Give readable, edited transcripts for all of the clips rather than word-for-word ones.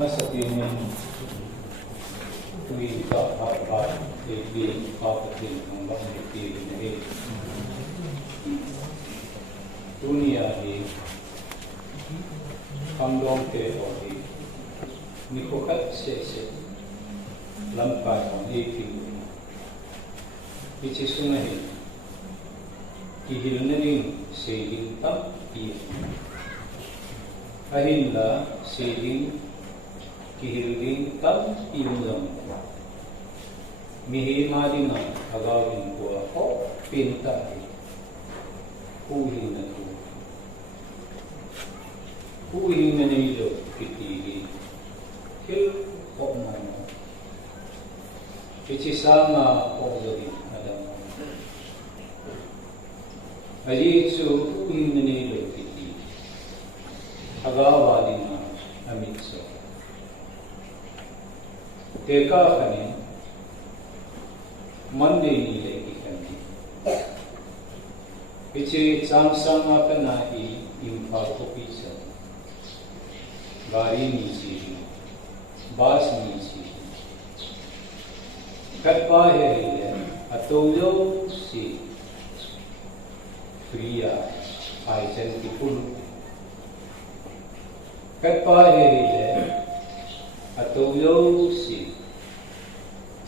Masakinin we got about the property and what we did in the dunia ni kandong ke ori ni kokat se lampai on eki ichi sungai kihilnani sailing tam ki ahinla sailing kihilin tam ilung mihi madina agawin ko ako pinta huhin na to huhin na nilo kitili kil ko na ichisa ko gawin adam ayitsu huhin na nilo kitili agawin na amitso Teka kanin, Monday nilai ikanti. Ichi sama kana imphal ko pizza. Gari ni si, bus ni si. Katpa hai atolo si. Priya aisan tipul. Katpa hai atolo si.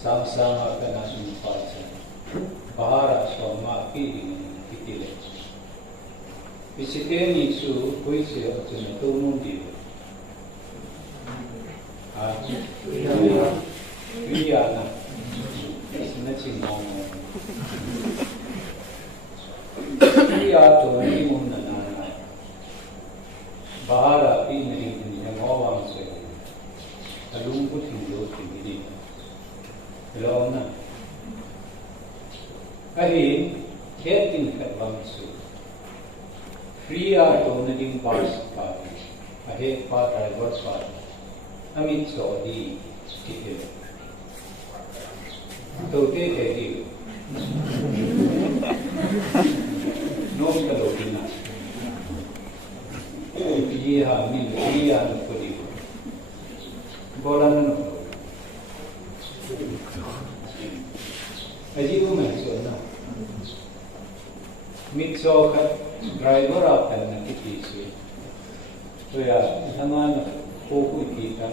Sama-sama kana imphal sa bahara soma piling kitile pisiteni su kuise atuna tunong dio priya na isna chinong priya to ni mo na na bahara pinari ni ngawang sa alungkot hindo tinili Hello na. Kahin, hetin katbang su. Priya to naging bus pa. Ahe pa driver pa. Amit so di titil. To te di. Nom kalo dina. Priya min priya no podi. Bolan no. Aji ko menso na. Mitso ka driver akan na kitisi. So ya, naman ko kita.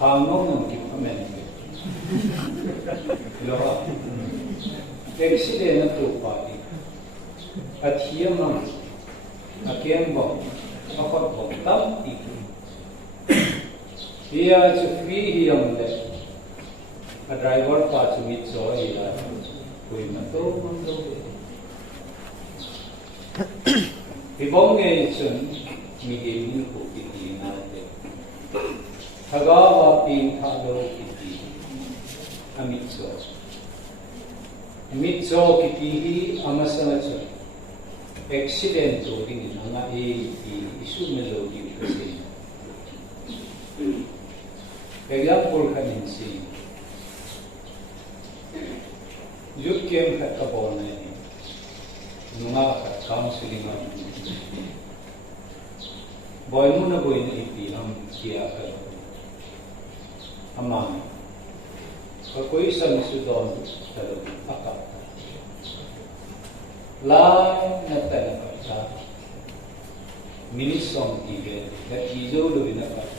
Hangong ng kipamen. Loha. Accident na to party. At hiyamang akiyambang akot tam iku. Hiya to free hiyam le. A driver pa sumit so ila kui mato mando ibong ngayon migil ko kiti natin hagawa pin halo kiti amitso kiti amasamacho accident to din nga isu melodi kasi example kanin si Youth came at the ball, Nunga counseling. Boy Muna boy in Kia Amang. A question Sudan, Aka. La Natanaka Minisong even that is all in a part.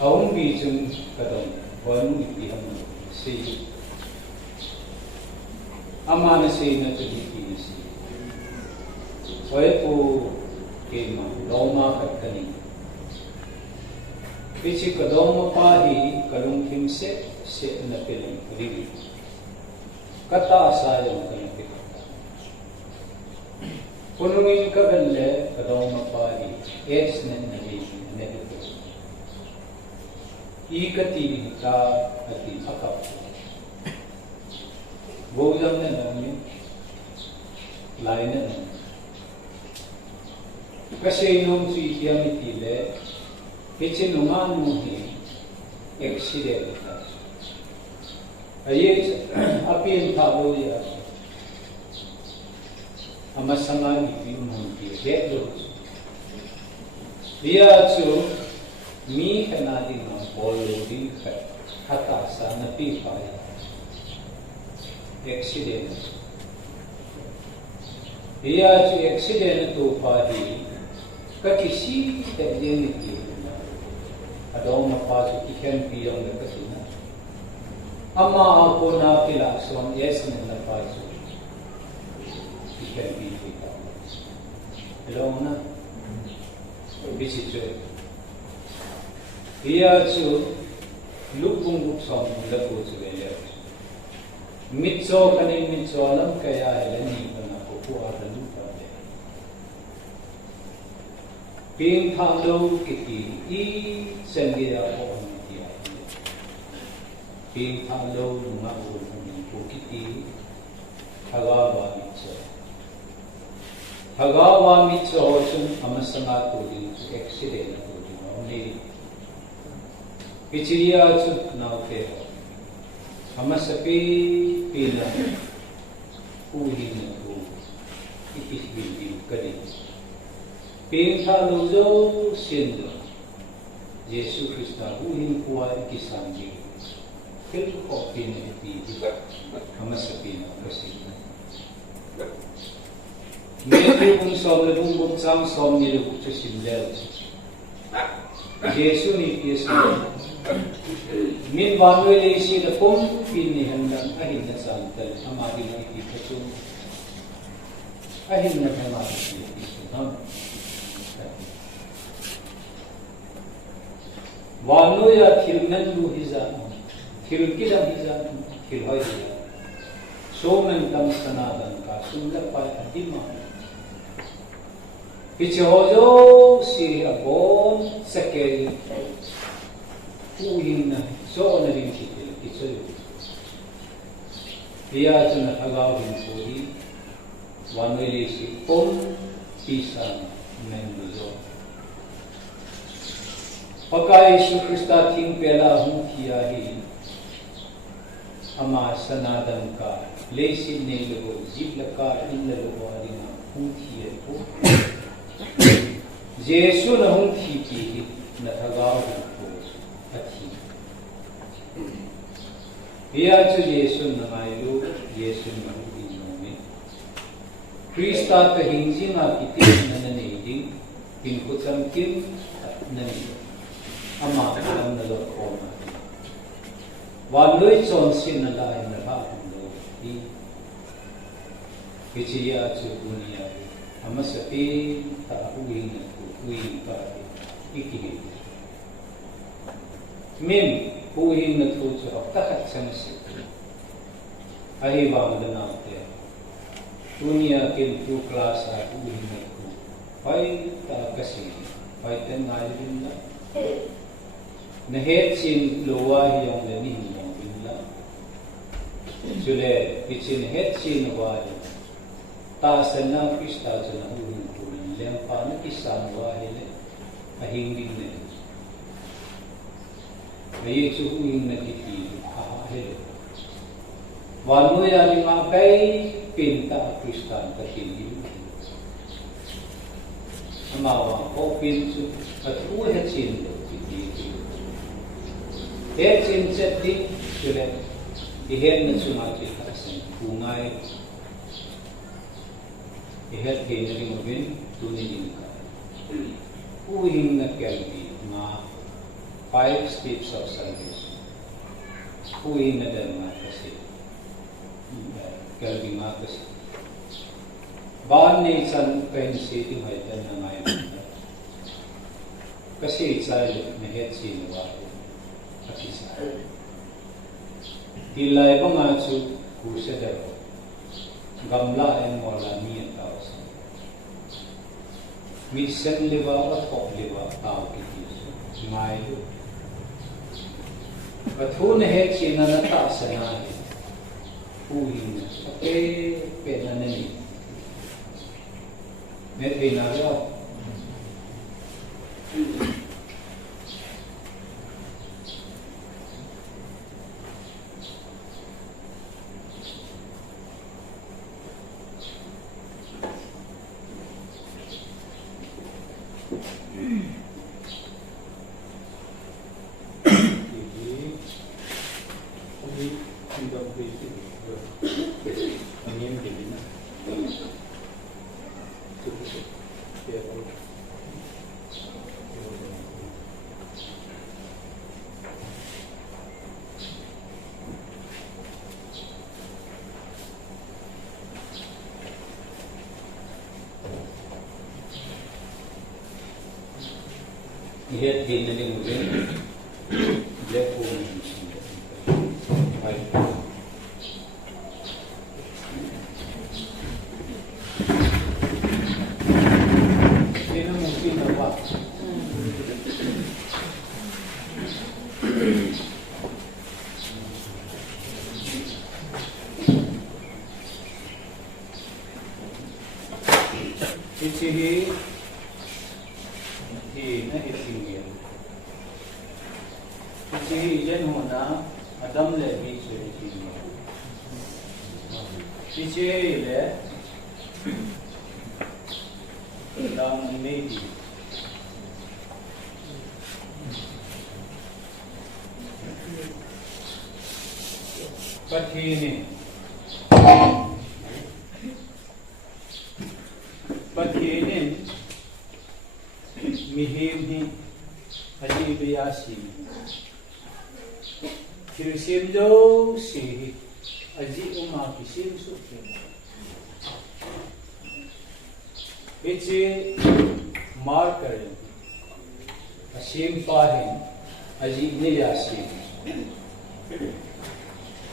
Our beach Kadam, one with the say. Amana say na to dikis. Why po kema doma katkani. Pichi kadoma pahi kalungkim se na pilang rili. Kata asayang kalungkim. Punungin kaballe kadoma pahi es na negative. Ikati ka ati akap. Bojang na namin, lain na namin. Kasi nung siya mitile, itinungan mo accident. Ayun, api ang tao niya. Ang masama ibig mo, head Ia chu mi kana ding ma bol ding khat hata sa na pi pai accident. Ia chu accident tu pa hi ka kisi te ding ni adong ma pa chu kihen pi yong le ka sina ama ako na pila so yes na pa chu kihen pi ka hello na bisi chu ia chu lupung som la ko chu le mitso kanin mitso alam kaya elani kana ko ko atan pa le ping thang lo kiti i senge ya ko ti ai ping thang lo ma ko kiti Hagawa mitso sun amasanga to din accident to din only pichiya sun now ke amasapi pila uhin to ikis bildi kadi ping tha lo jo sin do Yesu Krista uhin kuwa ikisangi kel ko pin pi amasapi na kasi Matthew kung som na bumbong sam som nilubog sa simlel. Yesu ni Yesu. Min banwele isi na kung pinihandang ahin na santal amagin na ikipasyon. Ahin na hamagin na ikipasyon. Wano ya kilnan lu hizan. Kilkilang hizan. Kilhoy hizan. So man tam sanadan ka. Sumla pa adima. Pichojo si abon sakay uhin na so na rin kitil kichoyo. Iya na agawin po di wanwili si pong pisan menduzo. Pagka Yesu Krista ting pela hong kiyahi ama sanadan ka lesin nilo zibla ka inlalo rin ang hong kiyahi po. Yesu na hong kiki na tagawin po ati. Iya chu Yesu na mayo, Yesu na hong inome. Krista ka hingzi nga kitin na naniding, pinkutsam kim at naniding. Ama alam na loko natin. Waloy sonsin na lain na hapong loob. Kichiya chu uniya. Ama sapi tak uing na uing ka ikihit. Min uing na tu sa takat sa nasip. Ahibang danang te. Dunia kin tu klasa uing na tu. Pai ta kasi. Pai ten ngalin na. Nahet sin luwa hiyang lanin yung binla. Sule pitsin het sin wali. Taasan na Krista sa nahuhin ko ng lempa na kisan wahil ahingin na yun. May suhuhin na kitili, ahahil. Wano yan mga kay pinta Krista ang katilili. Amawa ko pinto at uhat sindo kitili. Het sin set din sulit. Ihet na sumatid asan bungay. Ihet kayo na rin tunilin ka. Uwing na kelbi mga 5 steps of salvation. Uwing na dahil mga kasi. Kelbi mga kasi. Baan ni San Kain City Haitan na ngayon. Kasi itsalip na het sinuwa. At isa. Hilay pa nga su kusa daw. Gamla and wala niya tao sa. Minsan liwa at kong liwa tao kitiso. Ngayon. At hunahet siya na nataas sa nahin. Huhin na siya. Pena na niya. May pinagaw. Here the name within therefore sino mungkin apa Ichihi na itingyan. Ichihi yan hona Adam le bi se itingyan. Ichihi le Adam maybe. Pathini mihimhi haji biyasi kirisim do si aji uma kisim suki ichi marker asim pahin aji niyasi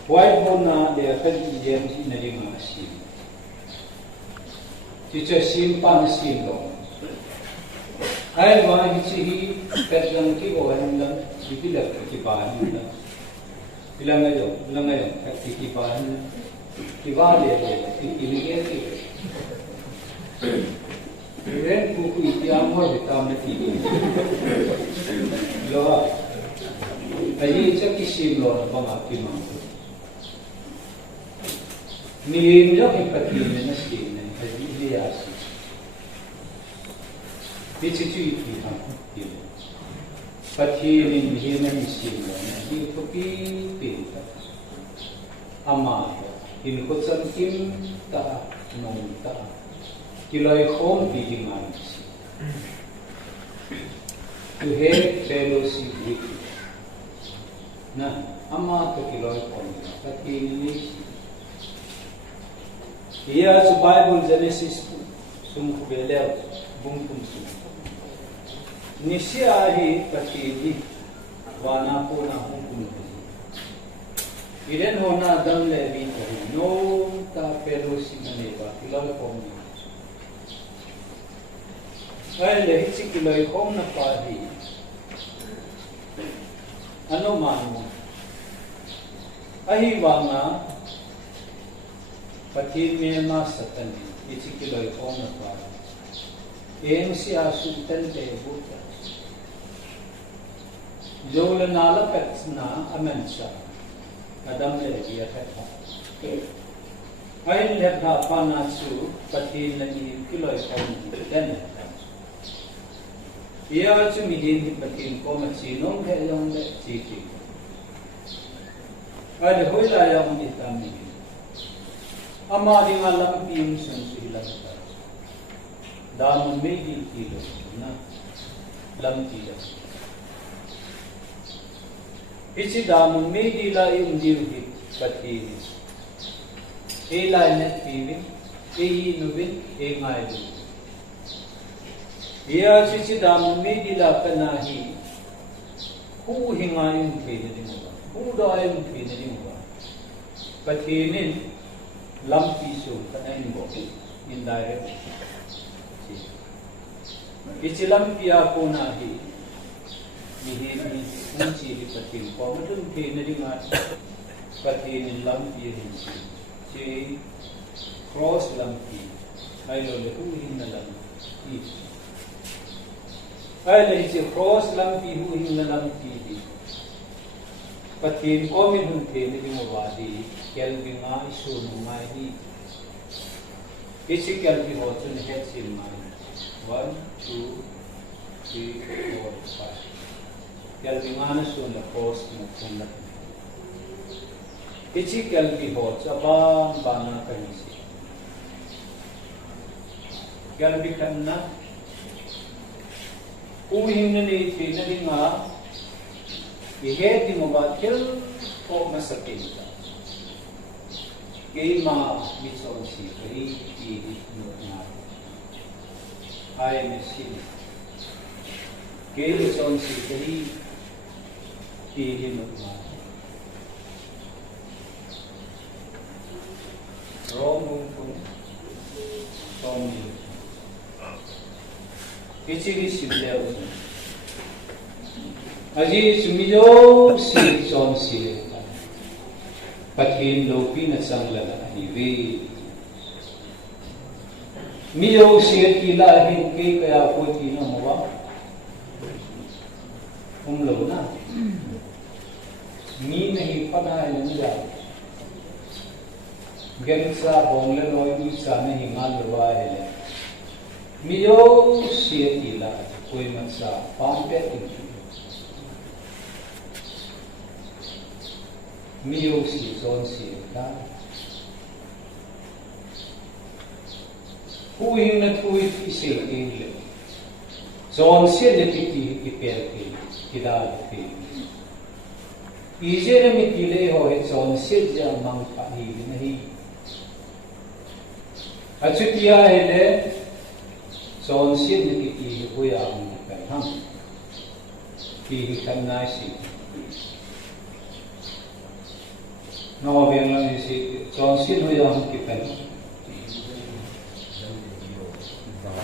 white bona de khadi jem nalima asim teacher sim pan sim do ai wah hichi kadang ki bohan lang dipilak ki bahan lang ilangayo ki bahan ki wale ki iligeti ren ku itiam ho bitam ti lo ai cha ki sim lo banga ki ma ni yo ki patin na sim na ai dia Bici tu itu ham, itu. Pati ini himan isim lah, ini kopi pintar. Amah, ini kocan kim ta, nom ta. Kilai home bidding manis. To have fellowship with you. Nah, amah tu kilai home, pati ini. Ia tu Bible Genesis sungguh beliau, bungkum sungguh. Nisyahi katili wana po na hukum iren hona dam le bi no ta fellowship ne ba kilal kom ni ai le hichi kilai kom na pa hi ano manu ahi wanga pati me ma satan hichi kilai kom na pa em si asu tan te buta Jola nala petsna amensa Adam le dia kata Ain le tha panasu pati lagi kiloi kom den ia chu mi din pati ko ma chi nom the yong le chi chi ai hoi la yong di tam ni ama di ngalam pim sun si la ta dam me di kilo na lam ti da Ichi damu medi la imdirhi katini. Ela netivin, nubin, ngailu. Ia ichi damu medi la kanahi. Hu hingayun kini muga. Hu dayun kini muga. Katinin lampiso kanain bo indirect. Ichi lampia ko nahi. Mihimi unci di patin ko madun kini ringat patin lampi rinci ci cross lampi ay lo le huhin na lampi ay le ci cross lampi huhin na lampi di patin ko midun kini rimawadi kelbi nga isu nungay di isi kelbi ho chun head sin mai 1 2 3 4 5 Kelbi mana sun la cross na sun la. Ichi kelbi ho chabang bana kanisi. Kyan bikan na uhing na ni nga iheti mo ba kel ko masakin ka kay mga mitson si kay ihit mo na ay mesin kay mitson si kay ihit mo na Romong kung Romong Ichigi simleo Aji sumiyo si son si Pathin lopi na sanglala hiwi Miyo si ilahin kay kaya po tino mawa Umlo na Mi nahi panahalan niya Ganit sa bonglan o isa na hingal luwa hele Miyo siya ila ko'y matsa pampet Miyo si zon siya ka Huwing na tuwit isir ile Zon siya na piti iperke Kidalke Ije na mitile ho et zon siya dya mang pahili na hi At sutiya hele Son sin na kiti huya ang kanhang kihikan na si Nawabiyang lang si son sin huya ang kipan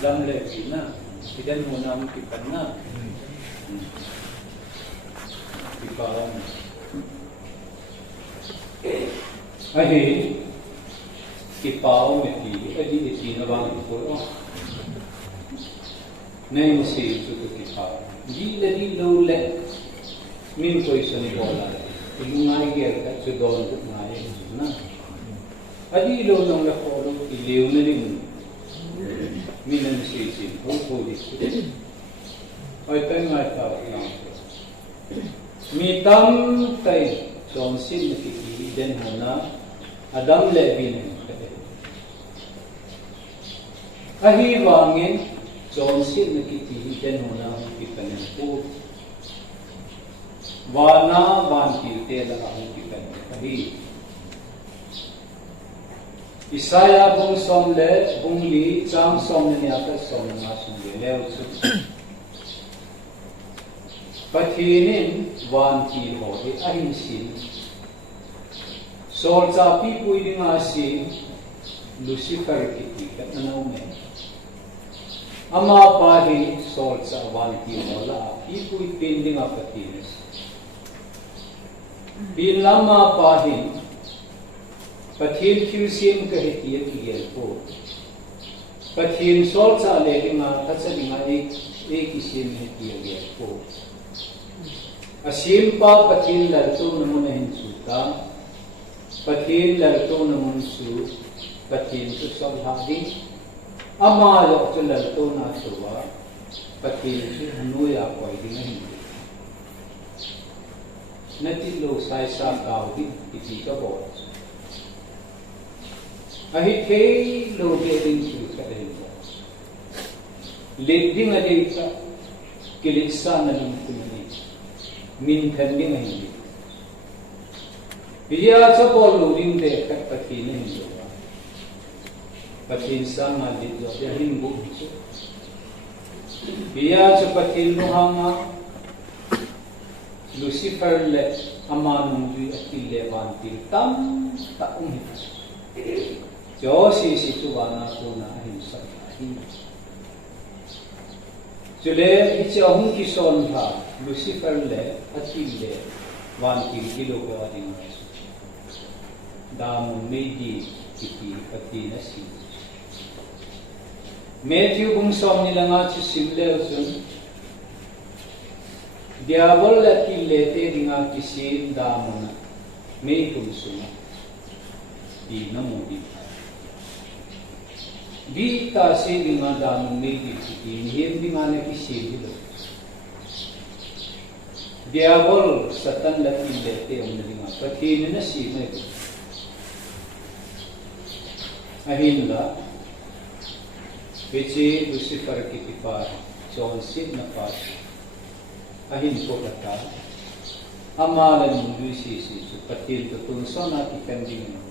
Alam lagi na Idan mo na ang kipan na Kipan Ahi Kipaw meti Adi iti na bang ito Name si itu kita. Di low let min koi sani bola. Ilungai ger kat sudon tu ngai na. Adi low nong la polo ileu na ling. Minan si ho poli. Oi pen mai ta na. Mi tam tai son sin ki den hona adam le bin. Ahi wangin John sin na kiti den hona kipanen po wana wan kilte la ang kipan kahi Isaya bung somle bung li cham som ne ata som na sum de leo su pathinin wan ki ho hi ahin sin sol cha pi pui dinga si Lucifer kiti kat na me Ama pahi sol sa wanti mola ipui pending apatinis Bilama pahi pathin kyusim kahitiya kiyel po pathin sol sa lehinga katsalinga ikisim hitiya kiyel po Asim pa pathin lalto namuna hinsuta pathin lalto namun su pathin su sabhadi Ama lok tulal to na suwa pati si hanuya ko hindi hindi natilo sai sa kaudi iti ka bo ahit kay lo geding su ka din leding ade ka kilitsa na ng kumani min kanding hindi biya sa polo din de ka pati na hindi Patin sa malit do yahin bu biya sa patin no hanga Lucifer le amanu di atile wanti tam taung jo si tuwana ko na hinsa jule ichi ahung ki son tha Lucifer le atile wanti kilo ko adin damu meji kiti patina si Matthew kung som nila nga si simle usun diabol at kilete di nga kisin damo na may kumsuma di na mo di kasi di nga damo may kitin hindi nga na kisin dito diabol satan at kilete ang nila nga pati na sino ito ahin la Vici Lucifer kitipa John Sid na pa ahin ko kata amalan Lucy si patil to tun sona ki pending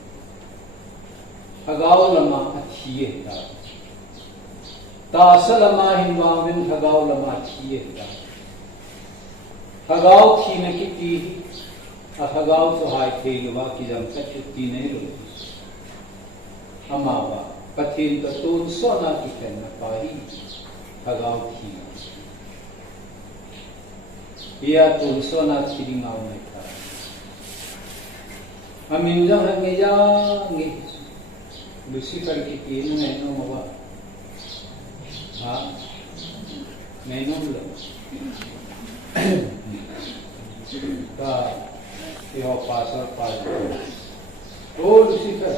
hagaw lama athiye ta salama hinwamin hagaw lama athiye hagaw khina kiti hagaw to hai thegwa ki jam kati nei ro amawa patil to tun sona ki penna pai hagaw khina ia tun sona chiringau nei ka amin jang hangi yang Lucifer ki tin nei no mawa ha nei no lo ka yo pasar pas oh Lucifer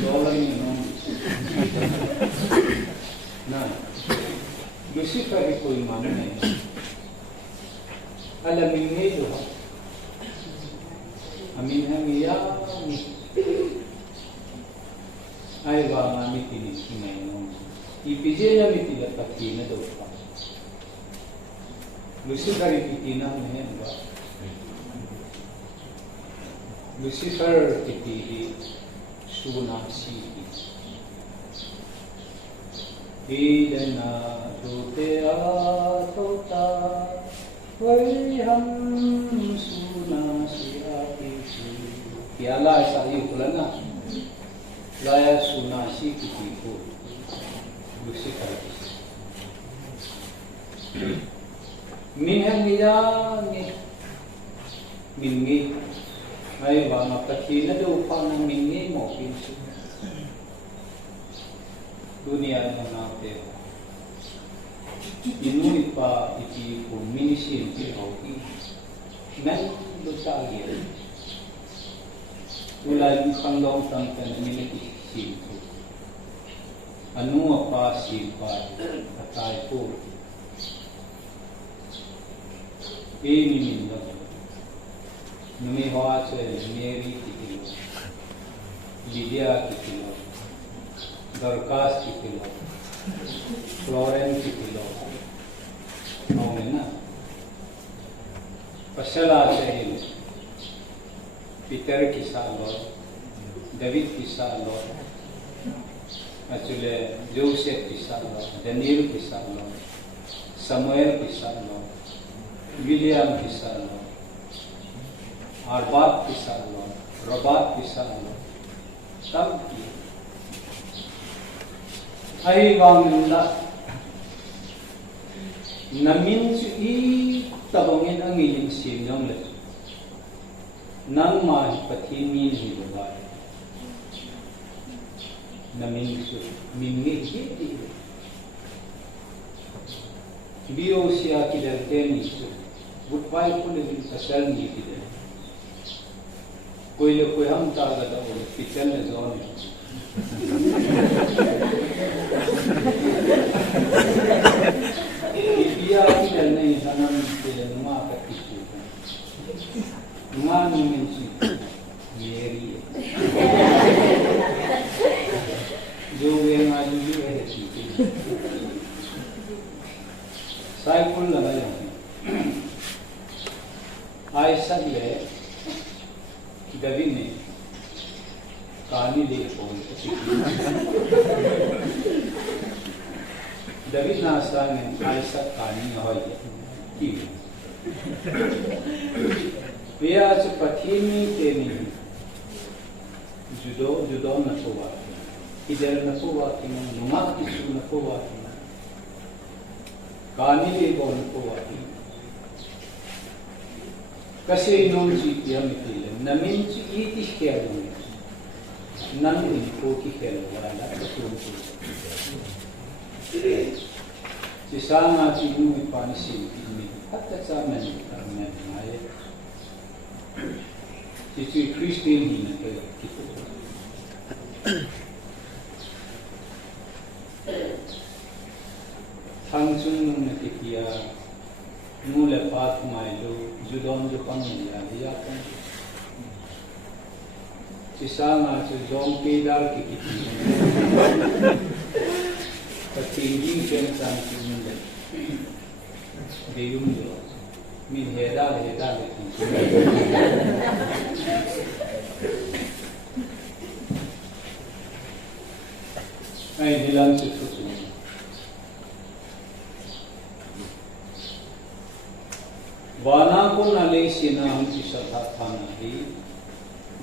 dolar ni no na Lucifer ko iman nei alamin nei do amin hangi yang ay ba mami tinisinay nung ipije na mitila patina daw pa Lucifer ipitina ngayon ba Lucifer ipili suna siti idana tote atota way ham suna siati piala sa iyo pula na Laya sunasi kitipu Lucifer minhan niya mingi ay ba mapakina daw pa ng mingi mo pinso dunia na natin inunit pa itipu minisin pihoki men dosagir Wala yung panggaw tangkan na nilitisin ko. Ano pa silpa atay po. Ini minda. Numihawa sa Mary kitilo. Lydia kitilo. Dorcas kitilo. Florence kitilo. Okay na. Pasala sa iyo. Peter की सालों, डेविड की सालों, actually Joseph की सालों, Daniel की सालों, Samuel की सालों, William की सालों, Arbat की सालों, Robert की सालों, सब की आई वांगला नमीन सुई तबंगin ang iling sinyong le nang mahipatimi ni babae na mingi biyo siya kilalten iso bukpay ko na kasal ni kidal koy ham taga da o pichal na zone ibiya kidal na insanam kidal numa kapisu Mani mensi Mary जो वे मालूम भी है साइकिल लगाया आयशा ले दबी ने कहानी ले दबी नासा ने आयशा कहानी हो की वे आज पथीनी के नहीं जुदो न हुआ इधर न हुआ कि नुमा किसु न हुआ कि कहानी ले को न हुआ कि कसे नोन जी किया मिले नमीन जी इतिश क्या दूँगे नन इनको की क्या लगाना कसूर को जिसान आज इन्हों पानी से में हत्या चामन में आए जिसे क्रिस्टियन ही न करे Thangsun nung nakikiya mula pat mailo judon jupang niya kan sisama sa zong pedal kikiti tinggi chen tinggi le bium lo min heda le ai hilang cucu वाना को नाले सीना हम की श्रद्धा था नहीं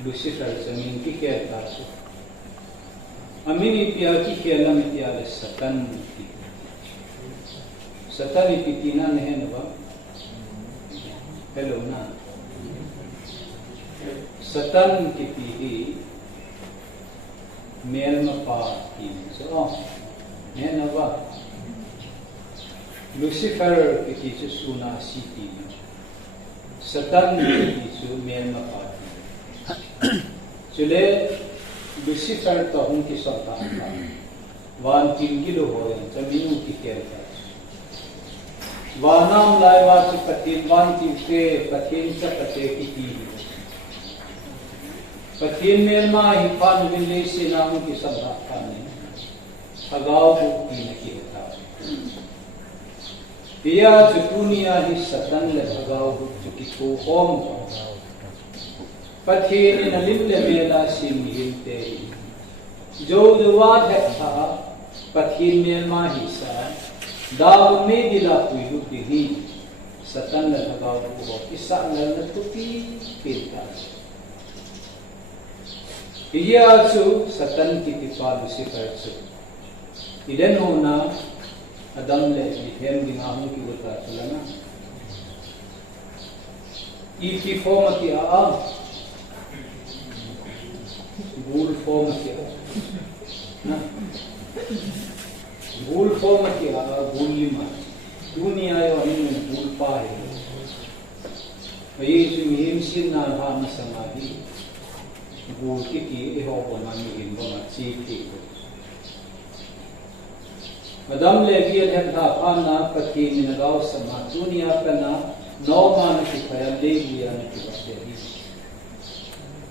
लुसिफर जमीन की कहता है अमीन इतिया की कहला में इतिया सतन इतिना नहीं नवा हेलो ना सतन की पीढ़ी मेल में पाती सो नहीं नवा लुसिफर की चीज़ सुना सीती सतन की चीज़ मेल में पाती चले लुसिफर तो हम की सरकार था वान 3 किलो हो या जमीनों की कहता वानाम लायवा से पतिन वान की के पतिन से पते की पतिन में माँ हिफान विले से नामों की सरकार था ने अगाव की न की था या दुनिया ही सतन ले भगाव चुकी को होम पथिन नलिम ले मेला सिम हिलते जो दुवाद है था पथिन में माँ ही सा दाव में दिला पुयु दिही सतन ले भगाव को किस्सा ललन तुती केता या चु सतन की तिपाल से कर चु इधन होना अदम ले हेम दिमागों की उल्टा चलना इसी फॉर्म की आ गूल फॉर्म की ना गूल फॉर्म की आ गूली मार दुनिया यो हिंद गूल पाए ये जो मिहिम सिन ना भाव न समाधि गूल की हो बना मिहिम बना चीज की मदम ले बिया धंधा पाना पति निगाव समा दुनिया पना नौ मान की फया ले बिया न की बात है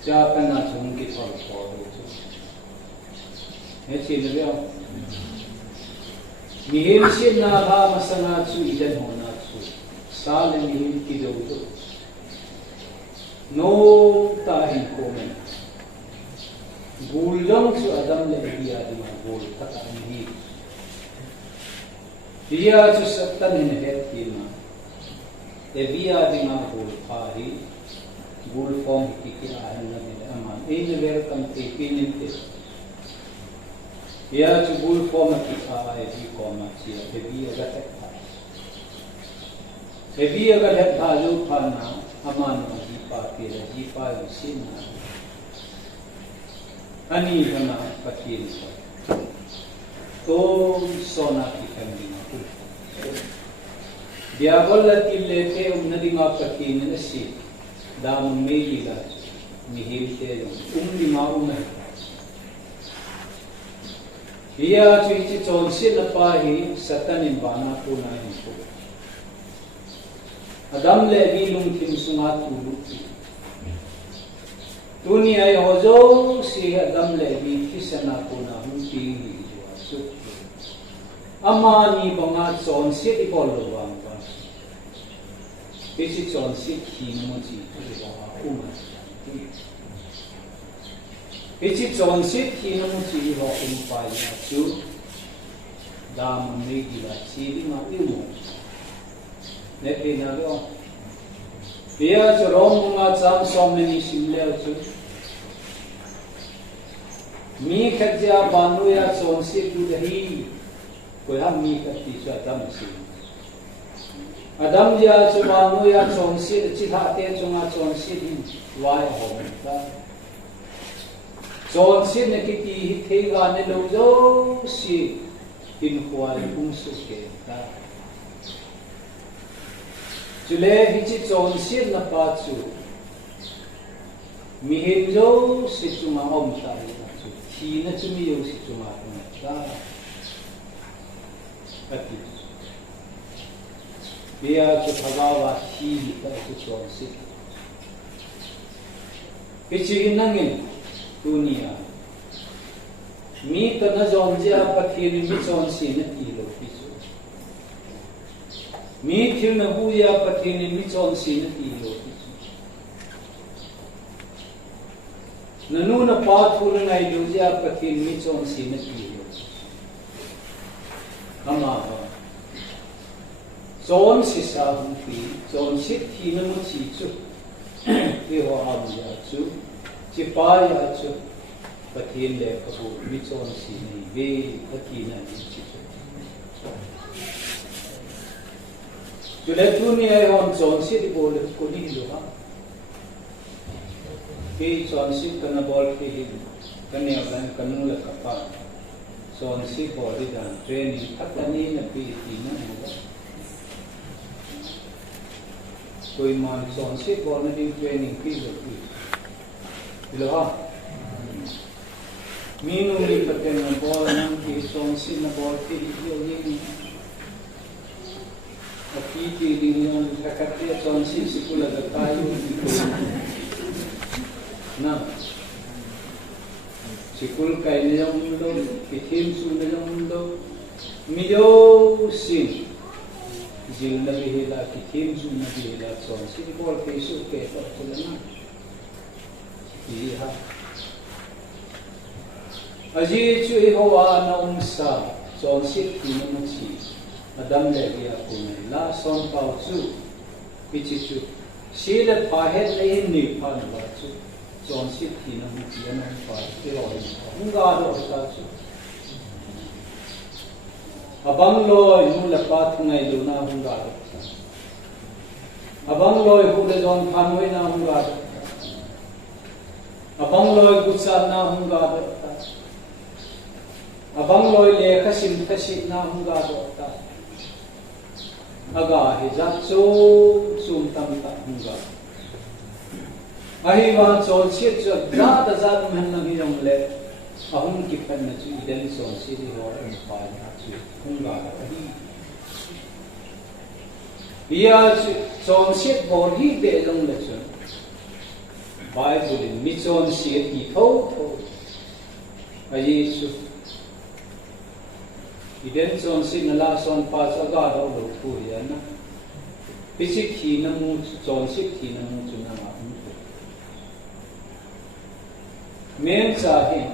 जा पना चुन की फल पौधे है चीज ले मिहिम से ना भा मसना चु इधन होना चु साल मिहिम की दो तो नो ताही को में गुलम चु अदम ले बिया दिमा गुल पता नहीं dia tu satan in het kima e via dinga gol pari gol form ki kira hanna ne aman e ne welcome te pinin te dia tu gol form ki a e vi koma sia e via ga ta e via ga het ha lu phana aman ji pa ke ji pa sina ani gana pakin तो सोना की कमी दियावल लेते उन्नति मापकी नसी दाम मेलिगा मिहिलते उम्मी माउ में यह चीज़ चौंसे लपाही सतन बाना को नहीं को अदम ले भी लुम किम सुना तुलुकी दुनिया होजो सी अदम ले भी किसना को ना हुई अमानी बंगा चौंसे इकोलो बांगा इसी चौंसे की नमूची उमा इसी चौंसे की नमूची हो उम्पाई चु दाम में गिला चीरी मा इमो ने पेना लो बिया चरोम बंगा चाम सोमनी सिमले चु मी खज्जा बानु या चौंसे की दही कोई हम मी करती है अदम से अदम या चुमानो या चौंसे चिठाते चुमा चौंसे दिन वाय होता चौंसे ने किती थे गाने लोग जो सी इन कुआले उनसुके ता चले हिची चौंसे न पाचु मिहिंजो से चुमा ओमता थी न चुमियो से चुमा ता अति बिया जो भगावा ही पर जो से पिछली नंगे दुनिया mi ta na zon ja pathin mi chon si na ti lo pi chu mi thil na hu ya pathin mi chon si na ti lo pi chu nanu na pa thu na ngai lo ja pathin mi chon si na ti lo ama ba zon si sa hu pi zon si thi na mu chi chu ki ho ha bu ya chu chi pa ya chu pathin le ka bu mi chon si ni ve pathin na chi chu chu le tu ni ai hon zon si di bol ko ni lo ha ke zon si ka na bol ke hi ka ne ban ka nu la ka pa zon si bol di dan training patani na pi ti na ho कोई मान सोन से burning training की होती है लो हाँ मीनू में पते न बॉल न की सोन से न बॉल की यो ये अभी की दुनिया में करते सोन से स्कूल लगता है ना स्कूल का नियम लो किथिम सु नियम लो मिलो सिंह जिल नबी हिला की थीम जु नबी हिला सोन सी बॉल के सु के तो चलना ये हा अजी चु होवा न उमसा सोन सी की नमुची अदम ले गया को ला सोन पाउ चु पिछि चु शील पाहे नहीं नि पान बा चु सोन सी की नमुची न पा के रो हुंगा रो ता चु abang loy mu la pa thungai lu na hunga abang loy hu le don phanoi na hunga abang loy gusa na hunga abang loy le khasim khasit na hunga ta aga he ja chu sum tam ta hunga ahi wa chol chit cha da da za man na hi rong le ahum ki pan na chu idan son si ri ho en pa na chu hunga hi bia chon siat bor hi be long la chu bible mi chon siat hi tho tho ai su idan chon si na la son pa sa ga do lo thu ya na pisik hi na mu chon siat hi na mu chu na ma men sa hi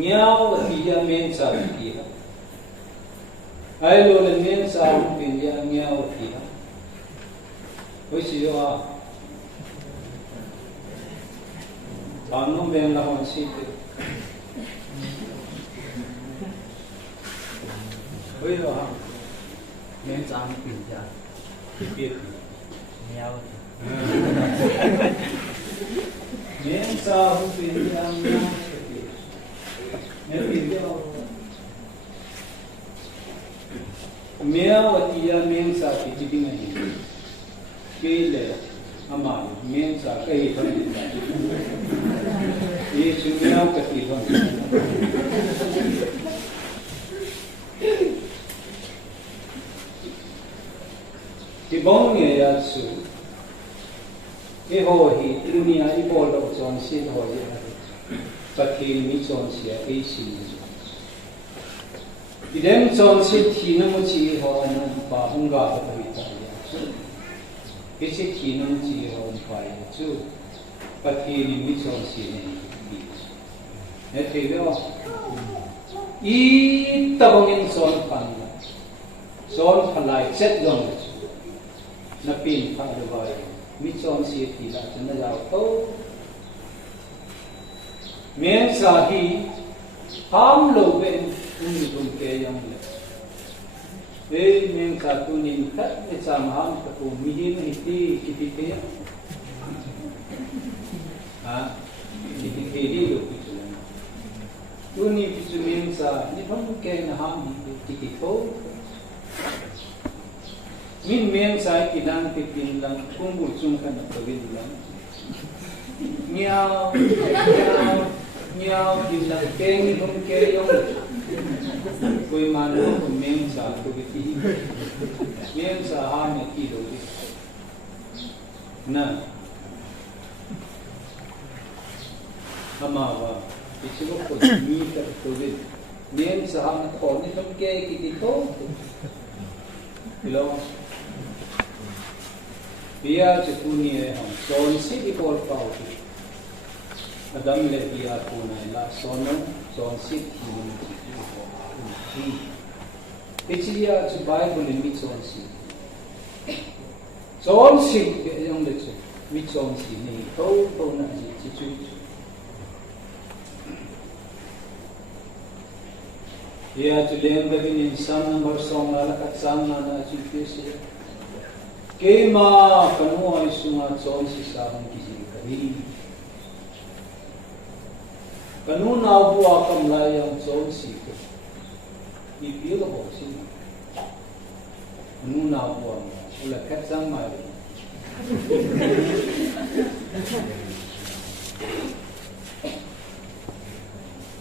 Nyao tiya men sa tiya, ay lo le men sa pinya nyao tiya, oi siyo a, ano men la hon si te, oi lo ha, men sa pinya, pinya nyao, men sa pinya nyao. Mewatiya mensa ki jibinga ni kele amal mensa kai thon ye chumya ka ti thon ti bong ye ya su ke ho hi dunia I bol do chon si ho ye pathin mi chon sia ke si idan chon si thi na mu chi ho na pa hunga ba ta ta ya ke si thi na mu chi ho pa ya chu pathin mi chon si ne ne the yo I ta bong in chon pan chon phalai set dong na pin pha do ba mi chon si thi la chen na ya to men sa hi ham lo ben uni tum ke yang le men sa tu ni khat me sam ham ka tu mi hi ni ti ki ti te ha ki ti te di lo ki tu tu ni ki tu men sa ni thong ke na ham ni ki ti tho min men sa ki dan ti tin lang kung bu chung kan na to bin lang Meow, meow, meow, kim lang keng không kê yong. Koi man lo ko men sa to biti. Men sa ha me ki do di. Na. Ama wa Ichigo ko ni ka tuwid. Niyan sa hang ko ni tum ke kitito. Hello. Biya chutuni hai hum son si ikol pao. Adam le biya ko na la sono son si ni. Ichiya chu Bible ni son si. Son si yung le chu mi son si ni to na chi chu. Ya tulem bagi insan number song ala katsan na chipesi ke ma kanu ai sunga chon si sarang kisi kari kanu na bu akam la yang chon si ko ipil ho si kanu na bu ala katsan mai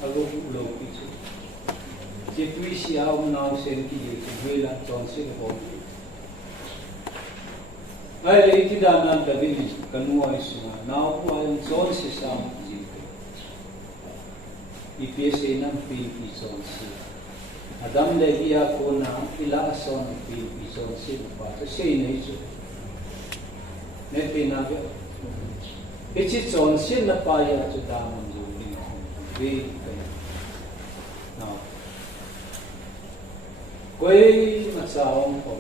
ago lo kichu Jepui siau nau sen ki ye hela chon se ho. Ai le ti da nan da bin kanu ai suma nau pu ai chon se sam ji. IPS nan pin ki chon se. Adam le ia ko na ila son pin ki chon se pa se nei chu. Ne pe na ge. Ichi chon se na pa ya chu da man ju ni. Ve Koi masaong ko.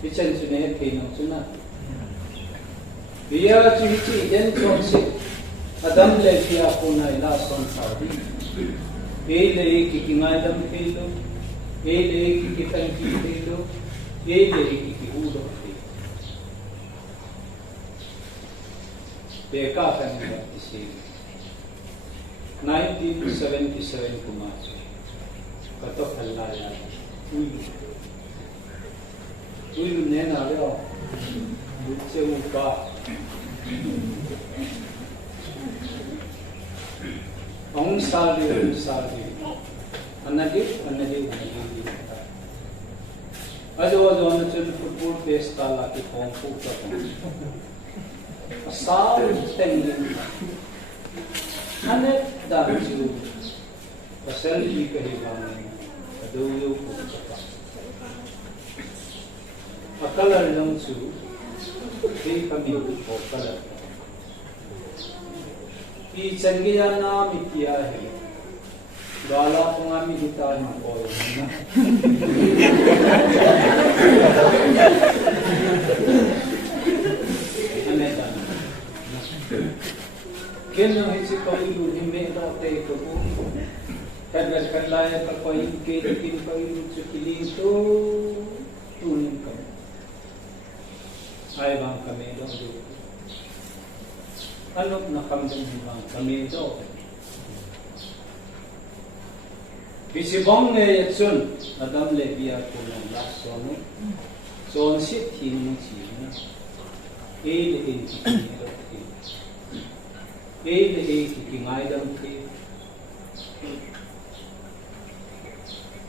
Ichen chune kinong chuna. Biya chichi den chonsi. Adam le kiya kuna ila son saudi. Le kikingay dam kilo. Le kikitang kilo. Le kikihudo kilo. Beka kanila isi. 1977 kumacho. Katok Allah ya, uilu nena leo, buce uka, orang saldi, anadi. Ajo anak cun football pesta lagi kompu tak, asal tengin, anak dah cun, pasal di kehidupan. Aduyo ko pa. Akalar lang su, kay kami ko pala. Ichangiya na mitya hai. Gala ko nga militar na ko na. Aneta. Keno hitsi ko ilu hime rote ko. Kadar kalaya kapay kin payu chukilito tunin kam ay bang kami do ano na kamdang bang kami do bisibong ne yatsun adam le biya ko na lasono son sit hin chi na ele in chi do ele ki ngai dam ki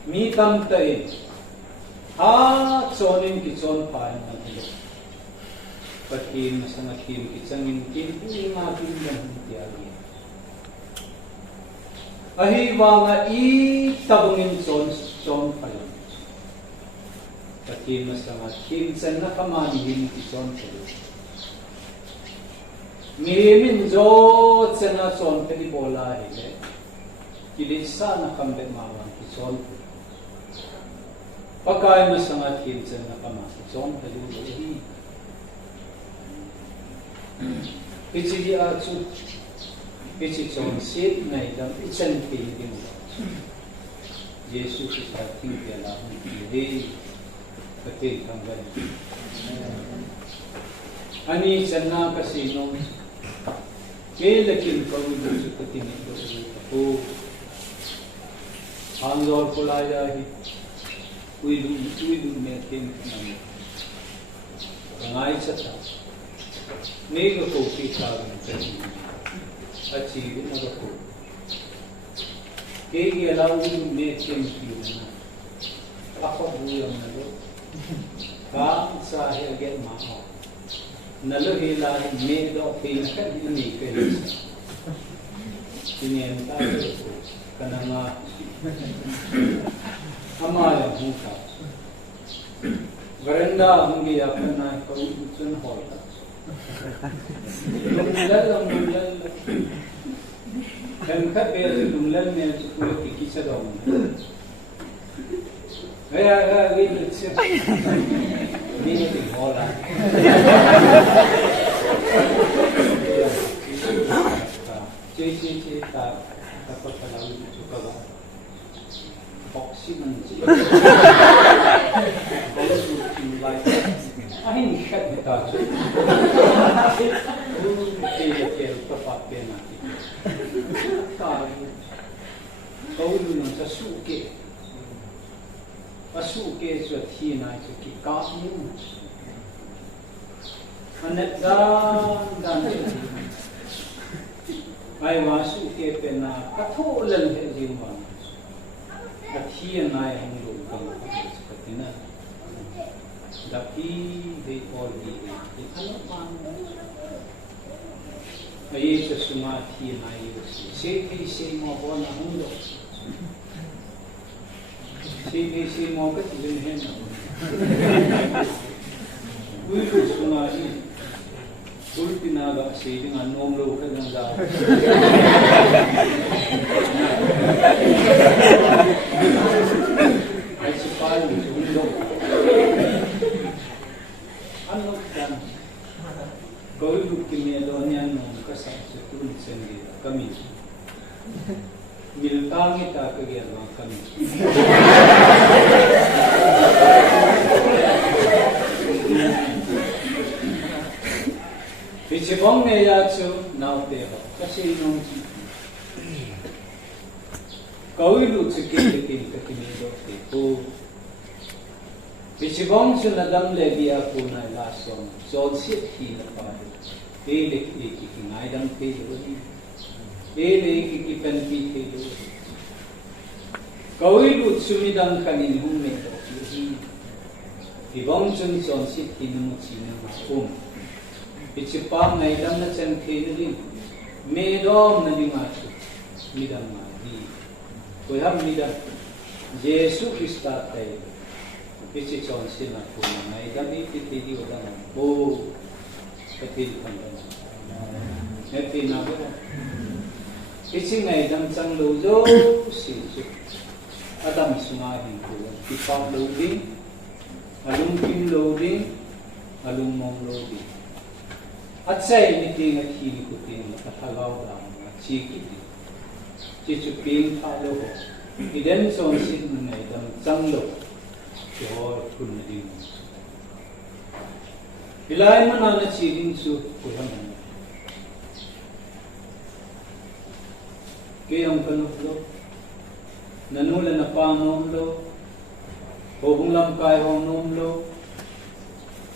Mi tam tae, ha chonin ki chon pai na ki, pakin sama kim ki changin kim pu ma kim dan tiagi. Ahi wanga I tabungin chon pai. Pakin sama kim chan na kamani hin ki chon pai. Mi min jo chana chon pai bola hai. Kilisa na kambe mawan ki chon pai. Pagkain na sangat kinsan na kamasi, chong halulo hi. Ichi di atsu, ichi chong sit na idam, ichan pinigin mo. Yesus is ating kailangan pili, katil tanggal. Ani ichan na kasi nung, kailakin kawilu sa katingin ko sa ito. Hangzor kulaya hi. Uilu metin namu. Ngai chata. Nega ko kita metin. Achi naga ko. Kegi alau uilu metin kina. Ako buyang nalo. Kam sahi aget maho. Nalo hilahin medo kina kan ini kaya. Sinian tayo kana nga ama yang muka. Garanda hindi apa na kautusan hol. Lumlal. Dan kapel lumlal niya sukulo kikisa daw. Kaya wait siya. Hindi niya hola. Cik tak dapat kalau suka bah boxing nanti. Kalau suka like, ahin ikat kita. Dia tepat dia nanti. Kau dulu nanti suke suatu naik suki kamu. Anak dan ai wasu ke pena katholan he jiwan athian nai hanglu kam patina dapi de all di ano man ai se suma thi nai se mo bona hanglu se mo ka tin hen ui suma si Ulpinaga si dengan nomlo ka ng daw. Ay si Palo, ulo. Ano kan? Gawin mo kimiado niyan nung kasama sa tulad sa nila. Kami. Miltangit kagyan mga kami. Bichibong niya so now deva kasi nung kawilu sikit kakinido ko bichibong so nadam lebiya po na lason so sit hina pa ele kikingay dang pelo ele kikipanti pelo kawilu sumidang kanin humito ibong so sit hina mo sino Icipang na idam na chen kairin, medom na limasu, midam madi. Kuyam midam, Yesu Krista tayo. Icicon sila po na idam ititidi o danan. Oh, katil kanda. Neti na ba? Ici na idam sang lozo sisu. Adam sumahin ko. Ipang loading, alungking loading, alungmong loading. At sa hindi nga hinikutin katagaw lang chiki chichuping talo ko iden so sin na idam changlo jor kunadin bilay man na chiding su kuhan kayang kanuklo nanula na panomlo hobong lamkay honomlo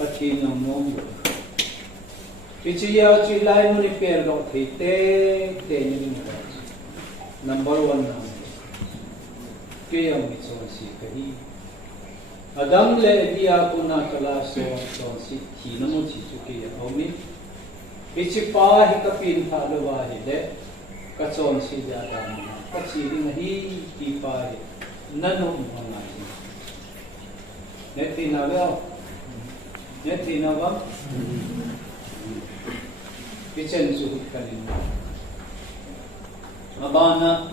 pachinang nomlo Pichiya chilai muni perlo te ni number 1 na kaya mitso si kahi adam le dia kuna kala so si thina mo chi chu ke homi pichi pa hi kapin thalo wa hi le ka chon si ja da ka chi ri hi ki pa hi nanu ma na chi ne ti na ba Kitchen suhut kanin. Abana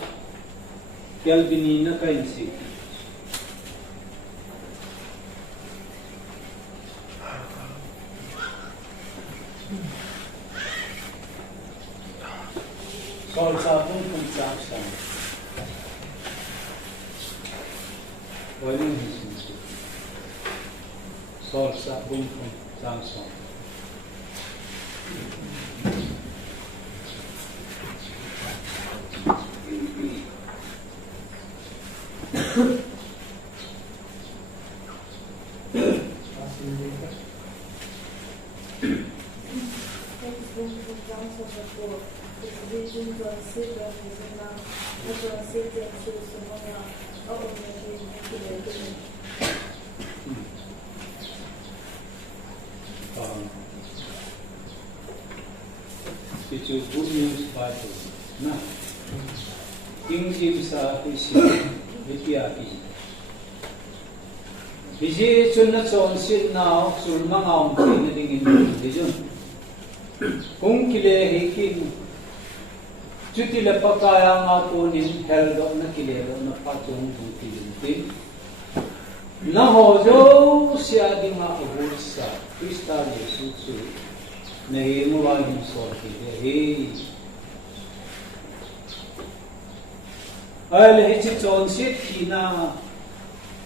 Kelvini na kainsi. Sol sabun construction. Volume history. Sol sabun construction. It's a good news Bible. No. kim sa isi bipia ki biji chun na chon sit na sul ma ngam ki na ding in de jun kung kile he ki chuti la pakaya nga ko nin hel do na kile do na pa chung du ti din na ho jo sia di ma ubur sa Krista Yesu su na he mo wa hin so ki de he ai le chi chon sit ki na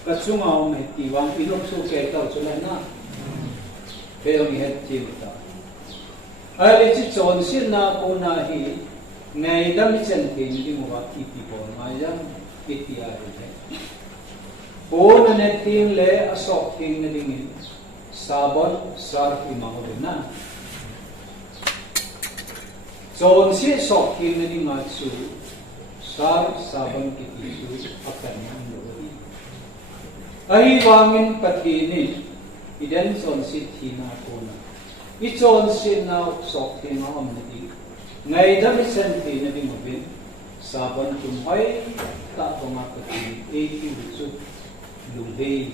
ka chunga om he ti wang inok su ke ta chu na pe ong he ti ta ai le chi chon sit na ko na hi ngai dam chen ti ni mo wa ki ti ko ma ya ki ti a he ko na ne tim le asok ting na ding sabon sar ki ma ho na chon sit sok ki na ding ma chu sar sabon ki tisu akan nandori ahi wangin patini iden son sit hina kona I chon sit na sok thi na amnati ngai dam sen thi na ding mobin sabon tum hai ta toma patini e ki su lulei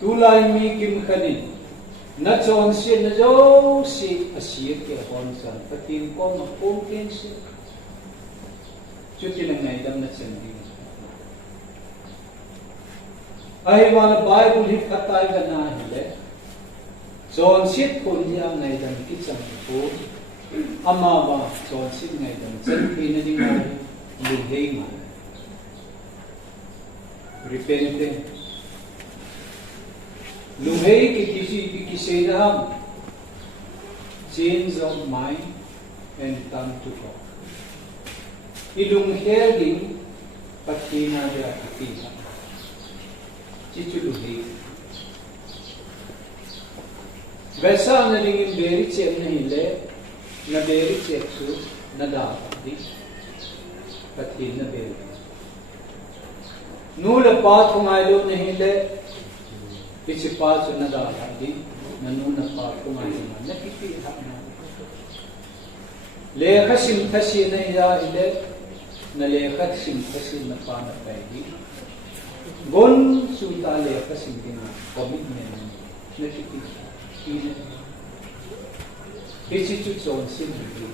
tulai mi kim khanin na chon sit na jo si asia ke hon san patin ko ma ko ken si chuti na ngai dam na chen di ai wala bible hi khatai ga na hile chon sit pun ya ngai dam ki chang ko ama ba chon sit ngai dam chen ki na ding ma lu hei ma repente Luhei ki kisi ham change of mind and tongue to talk. Ilung hearing patina dia kitina. Cicu luhei. Vesa na ringin beri cek na hile na beri cek su na dapat di patina beri. Nula path kumailo na hile Pichi paso na dahadi, nanuna pa kumain na nakikita na. Lekha simthasi na iya ile, na lekha simthasi na panapaydi. Gon suta lekha simthi na commitment nakikita. Ina. Pichi chu chonsin hindi.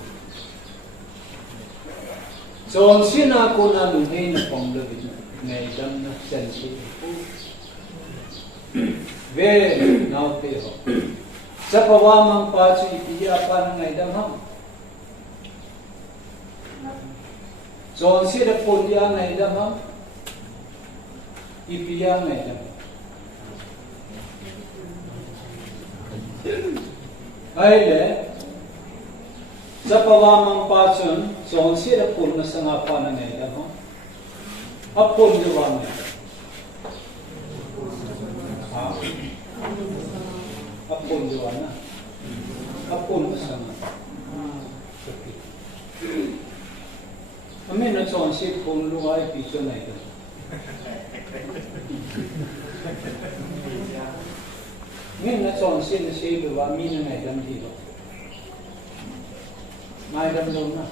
Chonsin ako na luhay na panglabi na idam na sensi. Ve now te ho sa pawamang pa chi ipiya pa ngai dam ham chon si da podia ngai dam ham ipiya ngai dam ai le sa pawamang pa chon si da pon na sanga pa ngai dam ham apon de wa ngai Apun juana, apun sama. Kami na chon si pun luai piso na ito. Kami na chon si na si luwa mi na dam dito. Mai dam lo na.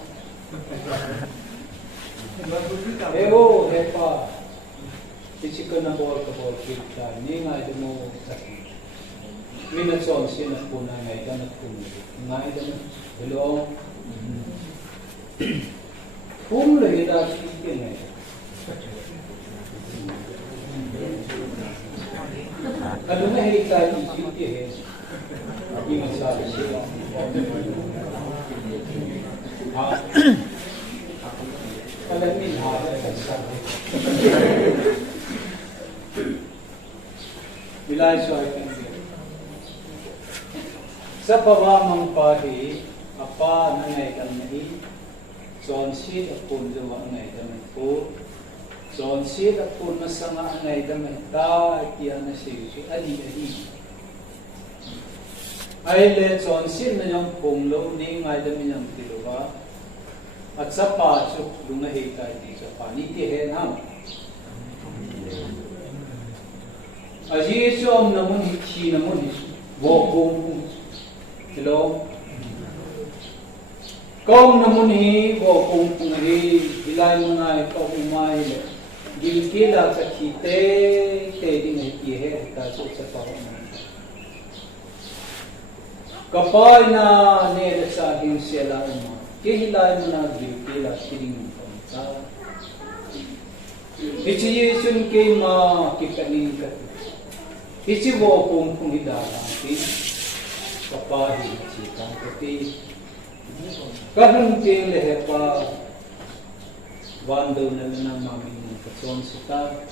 Ewo hepa. Isi ko na bol kita ni ngai demo sakit. Mina chon sin na puna ngai dan pun ngai dan hello pum le da ki ngai kalau na hei ta ki ki he ini sa si ha kalau ni ha da sa bilai soy kan sa pawamang pahi apa na ngai kan nahi chon si apun jawa ngai kan ko chon si apun na sanga ngai kan ta kia na si ali ai le chon si na yang pung lo ni ngai da mi yang ti lo ba at sa pa chu lunga he kai ti sa pa ni ti he nam aji chom na mun hi chi na mun hi wo kong hello Kong namun hi wo kung hi hilay mo na ito umay gilkila sa kite te din ay kihe ka so sa pawan kapay na nila sa akin sila uma kihilay mo na gilkila kiling pangka ichi yesun ke ma kikanin ka ichi wo kung hidalang ti kapay chikang kati kadang ting lehepa wando na lang mamin ng katson sita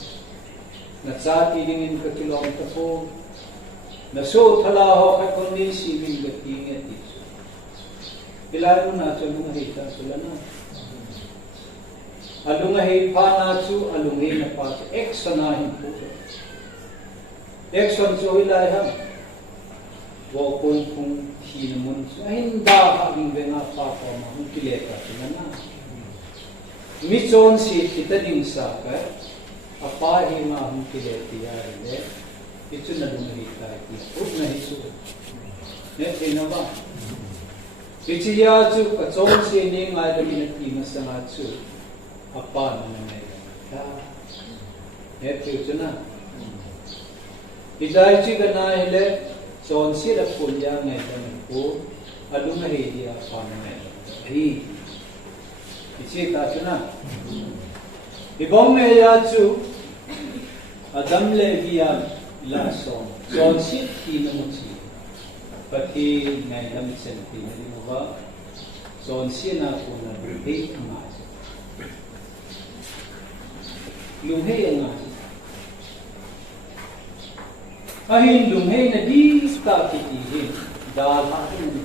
natsati dingin kakilong tapo naso talaho kay kundi siling gating at iso ilalo na sa lungahita sila na alungahi pa na su alungahi na pa sa eksanahin po eksan so ilayhan wapun kung hinamun so hinda haging nga papa mahukileta sila na mitson si kita din sa ka apahi mahukileti yarile ito na lumahita ito na hiso net hinaba ito yatsu katson si ini nga dami nagtimas sa ngatsu apa na nangyayari net ito na idahil siya na hile so sila punya ngayon po alungahi dia panay hi ichi ta na ibong yatsu adam levian la so sit tinamuchi pati ngayon senti ni mo ba so sina po na birthday mas luhe nga ahin lumhe na di katihin dalahin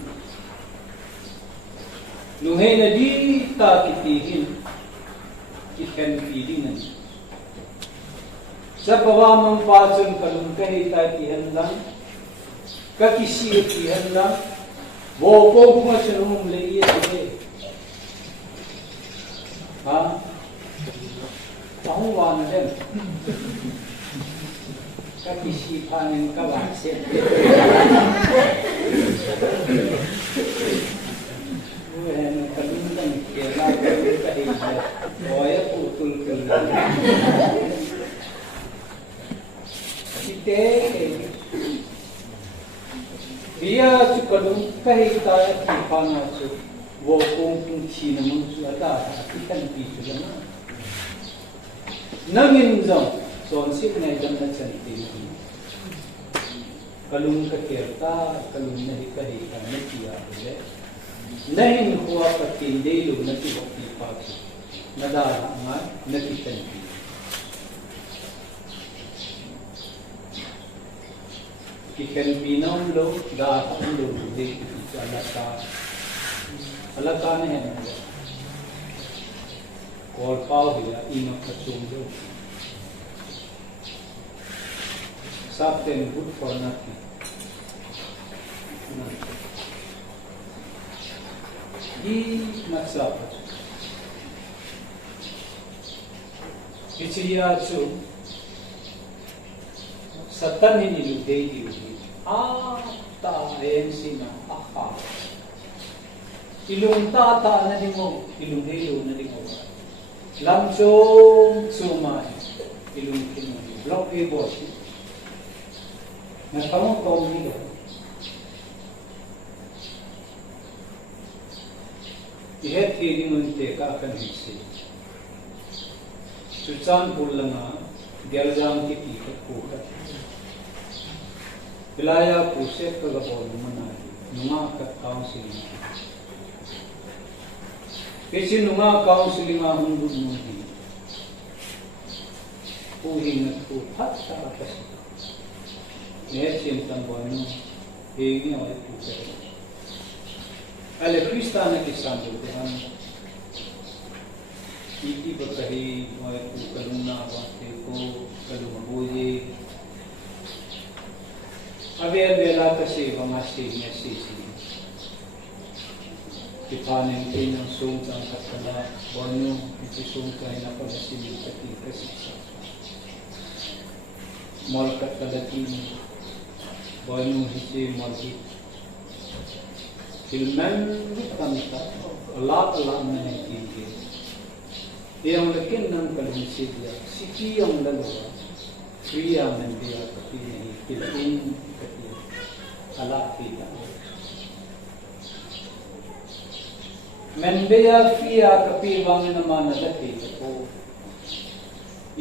lumhe na di katihin ikan pilingan sa pawamang pasun kalungkahi tatihan lang kakisiyatihan lang bopong mga sinumong laiya ha pahuwa na din kakisipanin kawasin. Bueno, kalungan kaya kahit boya putul-tul. Site dia sukalung kahit tayo kipana su wo kung sinamun su ada ikan pisu na. Nangin zong so sip na idam na chanti kalung ka kerta kalung na hika-hika na kiya bile nahin huwa patindelo na tiwaki pati nadara nga nakitanti ikan pinang lo dahan lo di alaka na yan kol pao bila imak kasung lo something good for nothing. Di nagsapat. Ichiyatsu satan hinilugay diulit. Taen sina aha. Ilung tata na di mo, ilung hilo na di mo. Lamsong sumay, ilung kinong block e-boss. Nagkamong kaong nila. Ihet hilingunte ka akan hiksi. Sucan pula nga, gyalzang kiti kukat. Bilaya puset kagabol manay, nunga kat counseling. Kasi nunga counseling nga hundun mundi. Puhin at puhat sa atas. Sientan bueno ini oleh Tuhan. Ale Krista na kisando Tuhan. Iti berkahi oleh Tuhan na waktu ko kalumabuhi. Abel kasi masih sisi. Kipanin kayo ng sungkang katala. Bueno, iti sungkang na pagkasilip at ikasisa. Malkat kadating. Bueno, hisi margit. Filman kamita. Allah मैंने की के ये हम लेकिन नम कलम से दिया सिटी हम लगा क्रिया में दिया कभी नहीं किल्पिन कभी अल्लाह की मैं दिया क्रिया कभी वांगन मान लगे तो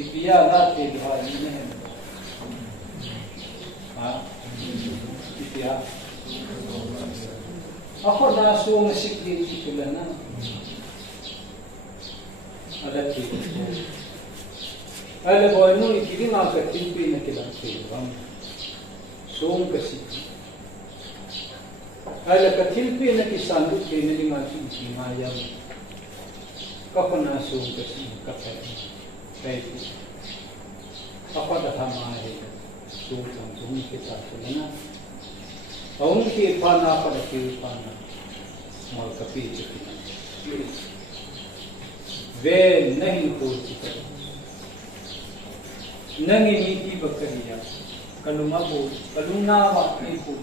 इपिया लाते दुआ नहीं है हाँ इपिया aku dah suruh masjid di situ lah na, ada tu. Ada boy nu ikiri nak kerja nak kita bang, suruh kasih. Ada kerja nak kita sanggup kerja ni macam ni macam, kau nak suruh kasih kapai, kapai. Apa dah hamai, suruh sanggup kita tu na. उनके पाना पर के पाना और कपी चुकी वे नहीं हो चुके नंगी नीति बकरिया कलुमा को कलुना वाकई को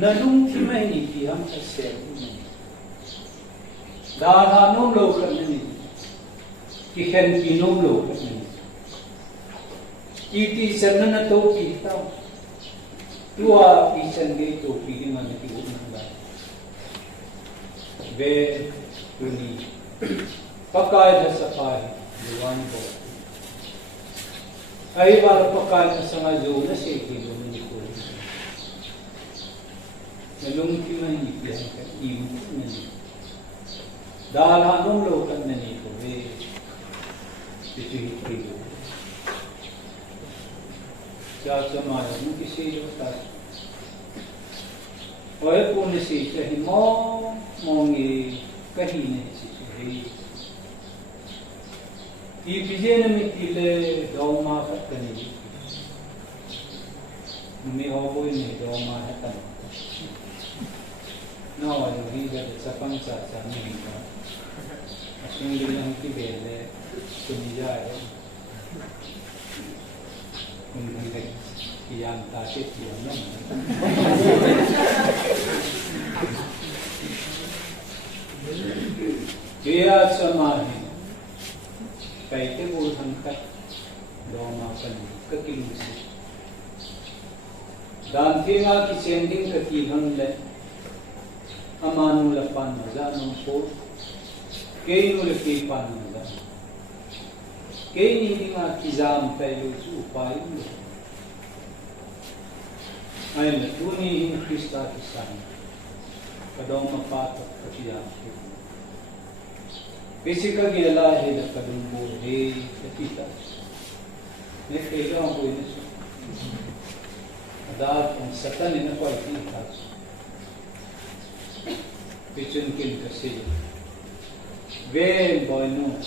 नलुम थी मैं नीति हम ऐसे दादानों लोग नहीं कि खेल तीनों लोग नहीं इति चरण तो पीता Tua pisan gitu pilih mana tidur mana वे तुनी पकाए न सफाई जुवान को कई बार पकाए न समझ जो न सीखी जो नहीं को नलुम की नहीं किया ईम नहीं दालानों लोग नहीं को वे किसी की क्या समाज में किसी होता है और पुण्य से कहीं मोंगे कहीं नहीं सीखे ये विजय में किले दौमा करनी में हो कोई नहीं दौमा है तन ना वाले भी जब सपन सा नहीं का असुंदरी हम की बेले सुन जाए उन्हें yang tasik yang dia samahi kaite bol hangkat doma kan kekilusi dan thinga ki sending ka ki hangle amanu lapan mazano po keinu le ki pan mazano keini dinga ki zam tayo su upai Aina tuni Krista kisah kadang mapatok kasihan. Basically gila hila kadang boleh kita. Ni kaya ang boleh nasi. Ada ang satan ni nak buat kita. Picun kin kasi. Ven boy no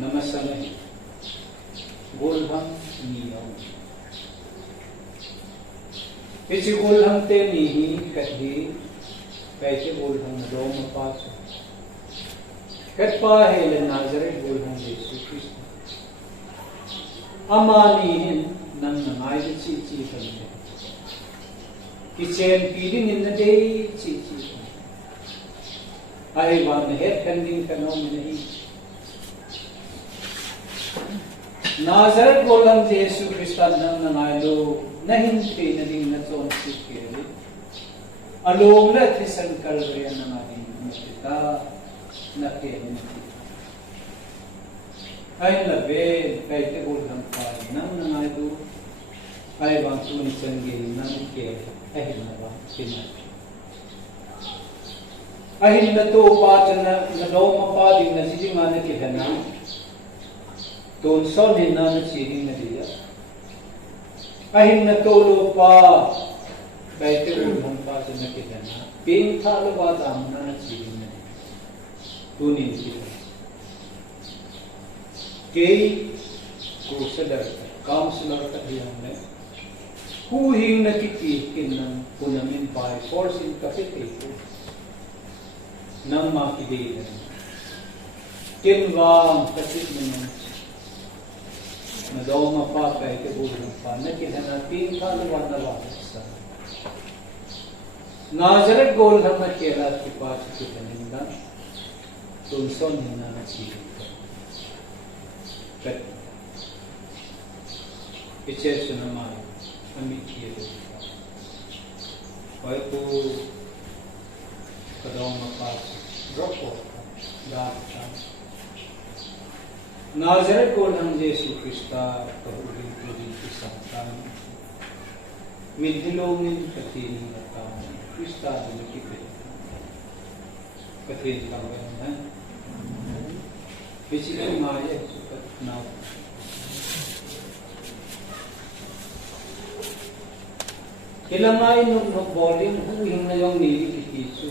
namasanay. Golham niyaw. इसी बोल हम ते नहीं कभी कैसे बोल हम रोम पास कटपा है ले नाजरे बोल हम यीशु क्रिस्त अमानी है नन नमाई ची ची करते kitchen feeling in the day ची ची आई वांट हेड कंडिंग कनो में नहीं नाजरे बोल हम यीशु क्रिस्त नन नमाई लो नहीं थे नदी न तो सीखे अलोग न थे संकर रे नमारी मुस्ता न के आई लबे कैसे बोल हम पाए नम नमाई दो आई वांसु नि संगे नम के आई नवा सिना आई न तो पाचन न दो मपादी न सिजी माने के हना तो सो नि न सीरी न दिया Ahin na tolo pa baite ulham pa sa nakitana pin thalo ba tamna na chilin na tunin kita kei counselor ka hiyang who hing na kiti kinang punamin by force in kapite nang makibila kinwang kasit naman Nadaw mapapay ke bulan pa na kinanatin kaluan na laksa. Nazareth goal hama kela ki pa chi taninda tunson hina na chi kat iche sunama ami chi de oi ko kadong ma pa dropo da ta Nazareth goal ham Yesu Krista kabuli puri ki santan midilongin katini ta Krista di katini kamena Basically, Maya, now. Kailangan ng volume, huwing na yung nilipitiso.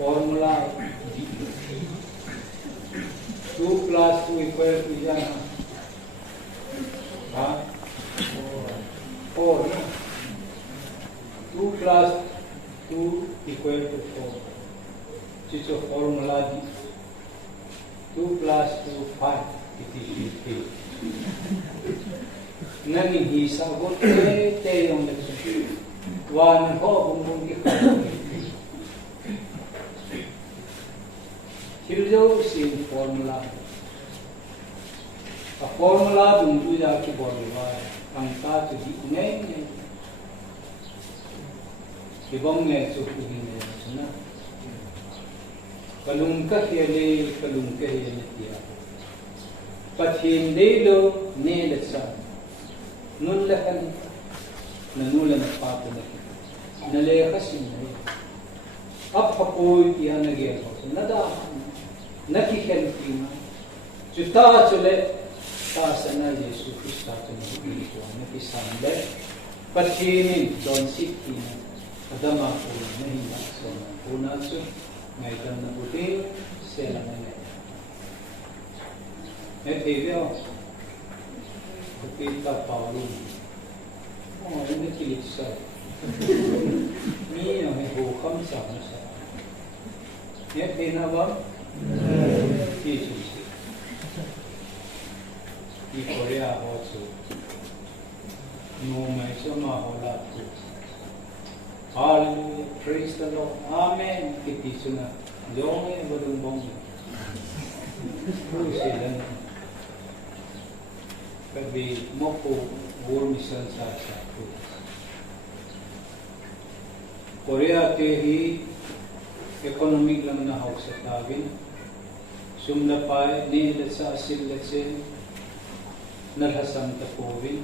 Formula 2 plus 2 equal to yan. Ha? 4. 2 plus 2 equal to 4. This is formula 2 plus 2, 5. It is 8. Naging hisa ko, yung nagsasabi. 1 ho, bumbong ikaw. Hildo sin formula. A formula dundu ya ki boliwa. Ang tato di ngayon. Ibang ngayon so kugin na. Kalungka hiyali, kalungka hiyali tiya. Pat hindi do nilatsan. Nulakan, nanula na pato na kita. Nalayakas yun na rin. Apapoy tiya nagyasaw. Nadahan, nakikantima. Juta chule, tasa na Yesu Krista to nagigilito. Nakisande, patinin, don sikina. Adama po na hina. So, punatso. Ngayon na puti, sila na ngayon. Ngayon, kapita Paulo. Hindi kilit siya. Niya, may hukam sa masa. Ngayon, na ba? Jesus. Di Korea ako so. No may sumahula po. Hallelujah. Praise the Lord. Amen. Kitiso na. Diyong yung balumbong. Praise the Lord. Kabi mo po burmisan sa ko. Korea tehi economic lang na hawak sa tagin. Sumnapay nilat sa asil-latsin. Narhasam tapovin.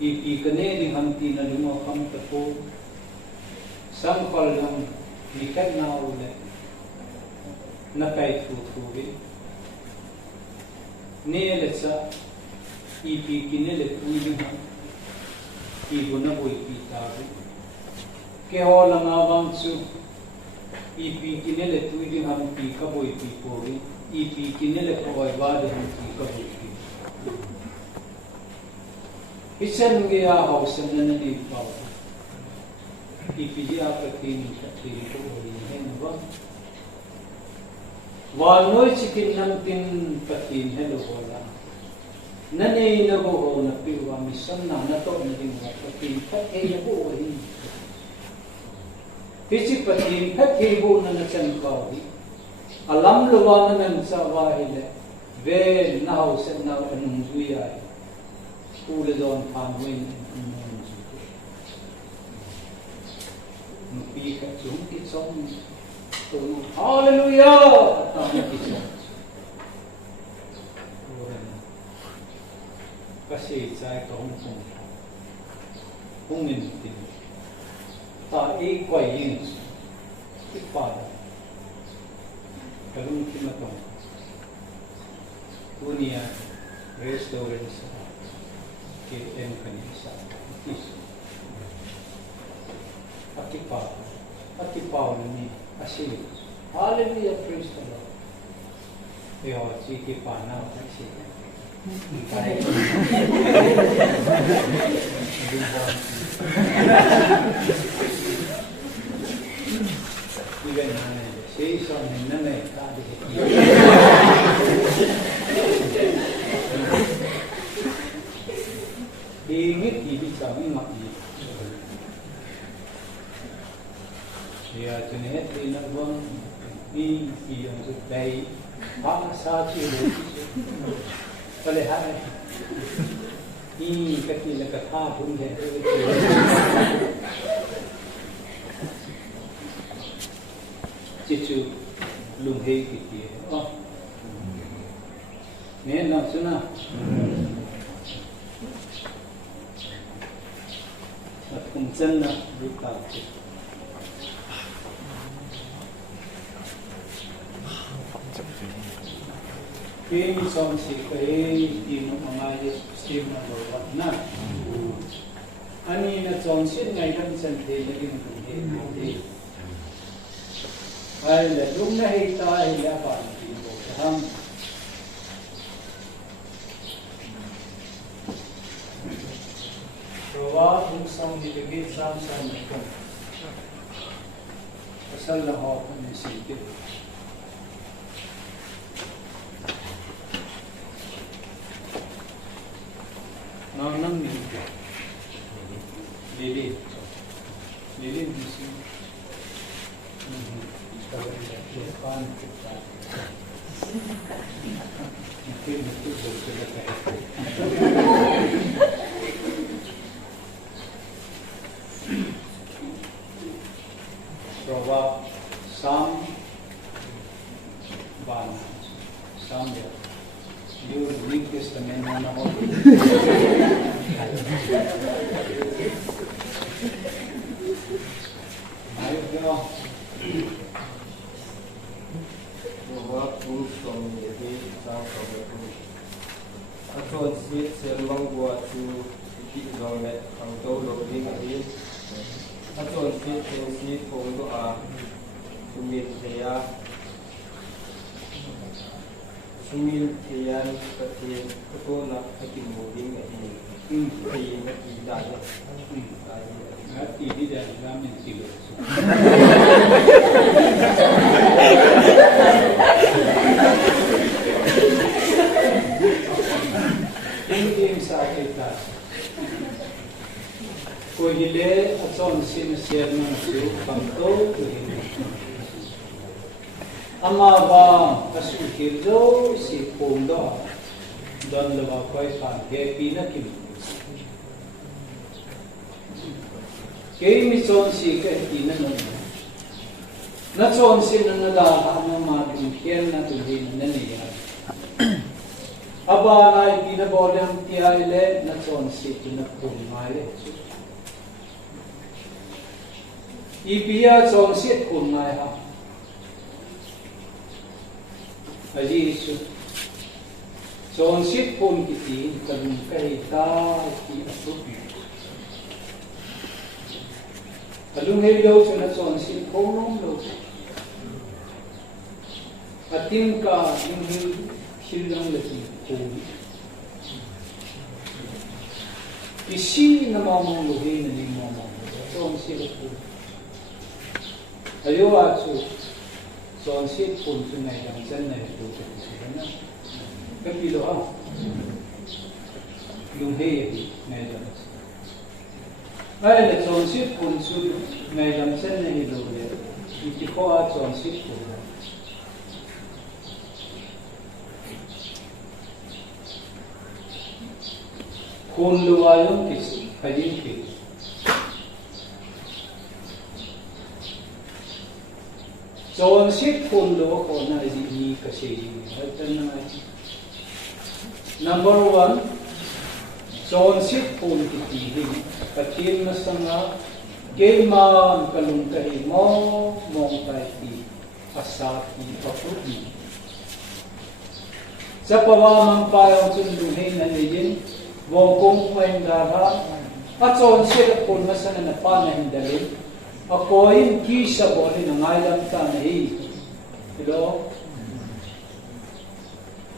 Ipikane di hamti na lumakam tapo. Sampal lang likat na ulit na kahit tutuwi. Niyalit sa ipikinilit ulihan, ibo na po ipitabi. Kaya walang abang su ipikinilit ulihan ika po ipipuri, ipikinilit po ay bada ika po ipipuri. Isan ngayahaw sa nanalipaw. Ipili apatin sa tirito ulihin ba? Wanoy sikin natin patin hello wala. Nanay na buo na piwa misam na nato na din patin patay na buo rin. Pisi patin patay buo na nasankawi. Alam luwanan sa wahile. Ve nahausan na anong duyay. Ula doon pangwin ang Pikat yung kitson. Hallelujah! Ang kitson. Kasi sa ikawang punta. Kung minutin. Ta'i kway yun. Ipada. Kalung kinatong. Kunia. Restaurant sa KM kanisa. Iso. Atipaw na ni Asil. Hallelujah, praise the Lord. Yo, sige pa na kasi. Even say something na may kadi. Ingit ibig sabihin makikita. hay phá sa chi lu có lẽ hai đi cái gì là cái tha cũng vậy chỉ chú lùng hay cái gì nên làm sao nào cùng chân là lúc nào cái xong thì cái đi một ngày thì mà rồi na anh ấy là chọn xin ngày đâm chân thì là cái gì hay là lúc này ta hay là bạn thì bộ tham rồi lúc xong thì cái sam sam này không sao là họ không xin cái nó nâng mình lili lili misi kita berdepan kita mungkin itu berkelak bahwa sam ban sam ya you read this the name on the ayo go bahwa pun suami ini sang kawan atau si selong buat tu ikut orang orang tahu loading ini atau si pun doa sumil tiyan ketin ketona ketin loading ini tiyan tidak hati di dalam tidur ini sakita ko hile atson sin serna su kanto ama ba asu kirdo si pondo dan lawa koi sa ge pina kim kei mi chon si ke tina no na chon si na da na ma tu kien na tu hin na ni ya aba na tina bolem ti ale na chon si tina tu mai le ipia chon si kun mai ha aji su chon si kun ki ti kan kai ta ki asu alung hei lo chuna chon sin khom lo atim ka lung hei hilong le ti ko isi na ma mo lo hei na ni mo mo chon sin ko ayo a chu chon sin kun chu nai dang chen nai ko chu na ka pi lo a lung hei nai dang ai là chọn ship cuốn su ngày làm chân này rồi thì chỉ có chọn ship cuốn cuốn lưu ai luôn thì phải đi kỹ chọn ship cuốn lưu có này gì cái gì hết trơn này number one chọn ship cuốn thì katin na sanga kema kalung kai mo mong kai ti asati paputi sa pawa mang payong sunduhin na nilin mong kung kweng dara at son sila pun na sana na panahindalin ako'y kisa boli na ngaylang ka na hello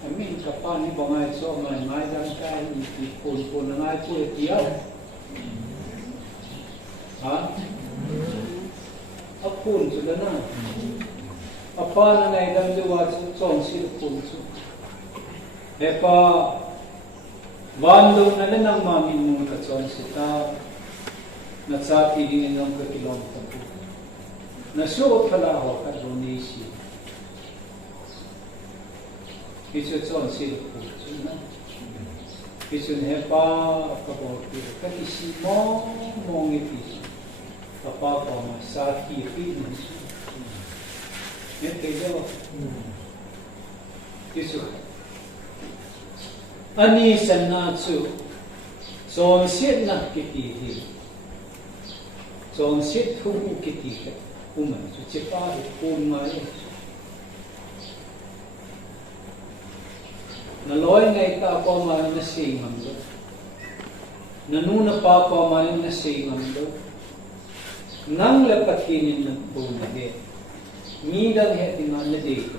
amin kapani bangay so may ngaylang ka ipun na ngay po itiyaw ha? Apun sudah na. Apa na naidam liwat chon sil pun su. Epa wando na lang mamin mo ka chon sita na sa tigin ng ka kilometer po. Na suot pala ho ka donisi. Kisu chon sil ku chuna. Kisu hepa kapo ki kasi mo ngi kisu. Kapa ko ma sa ki ni. Ne te jo. Kisu. Ani sanna chu. Chon sit na kiti hi. Chon sit thu kiti ka. Uman chu chipa pun mai. Naloy ngay ta ko ma na singam do. Nanuna pa ko ma na singam do. Nang lapatinin na po na de. Ngidang he tingan na de ko.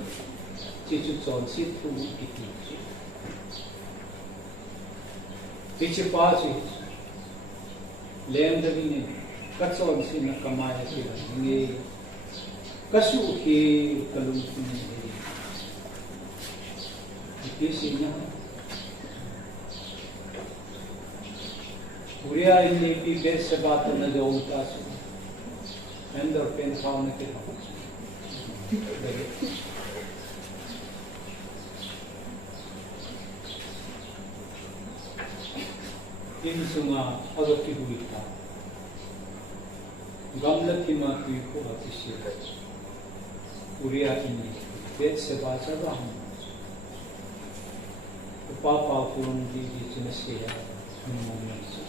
Chichu chon sit thu kiti. Pichi pa chi. Lem da bine. Katson si na kamaya sila. Ngi kasu ki kalungkin ni. Ipisi niya. Uriya ini ibig sa bato na daw taso. Endorphin kao na kita. Insunga agati huita. Gamla kima tuiko atisya. Uriya ini ibig sa bato na Papa pun di jenis kaya ngomong itu.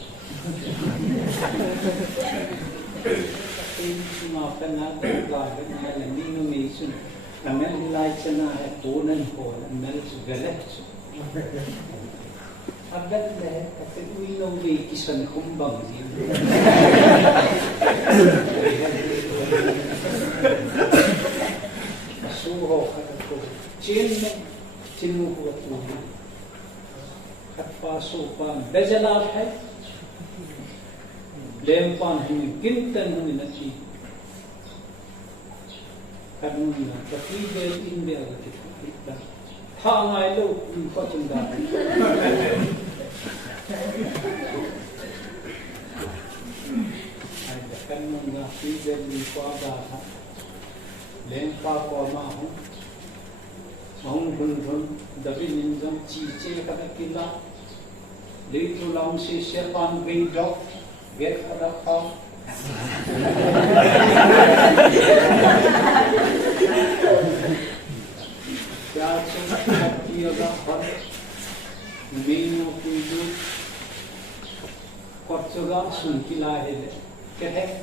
Ini cuma pernah terlalu banyak minum itu. Kami nilai cina ponen mel segala. Agak leh, tapi minum di kisan kumbang ni. Suruh kataku, cinu kuat tuh. Pasopan bejalat hai lempan hini kintan hini nasi karena ketiga India kita thangai lo kau cunda ada karena ketiga ni kau ada lempa kau mahu Mahun tapi ninjam cici kata kita, lihat ulang si siapan bindok, get ada kau. Jatuh hati ada kau, minum kudu, kau juga suntilah ini, keh.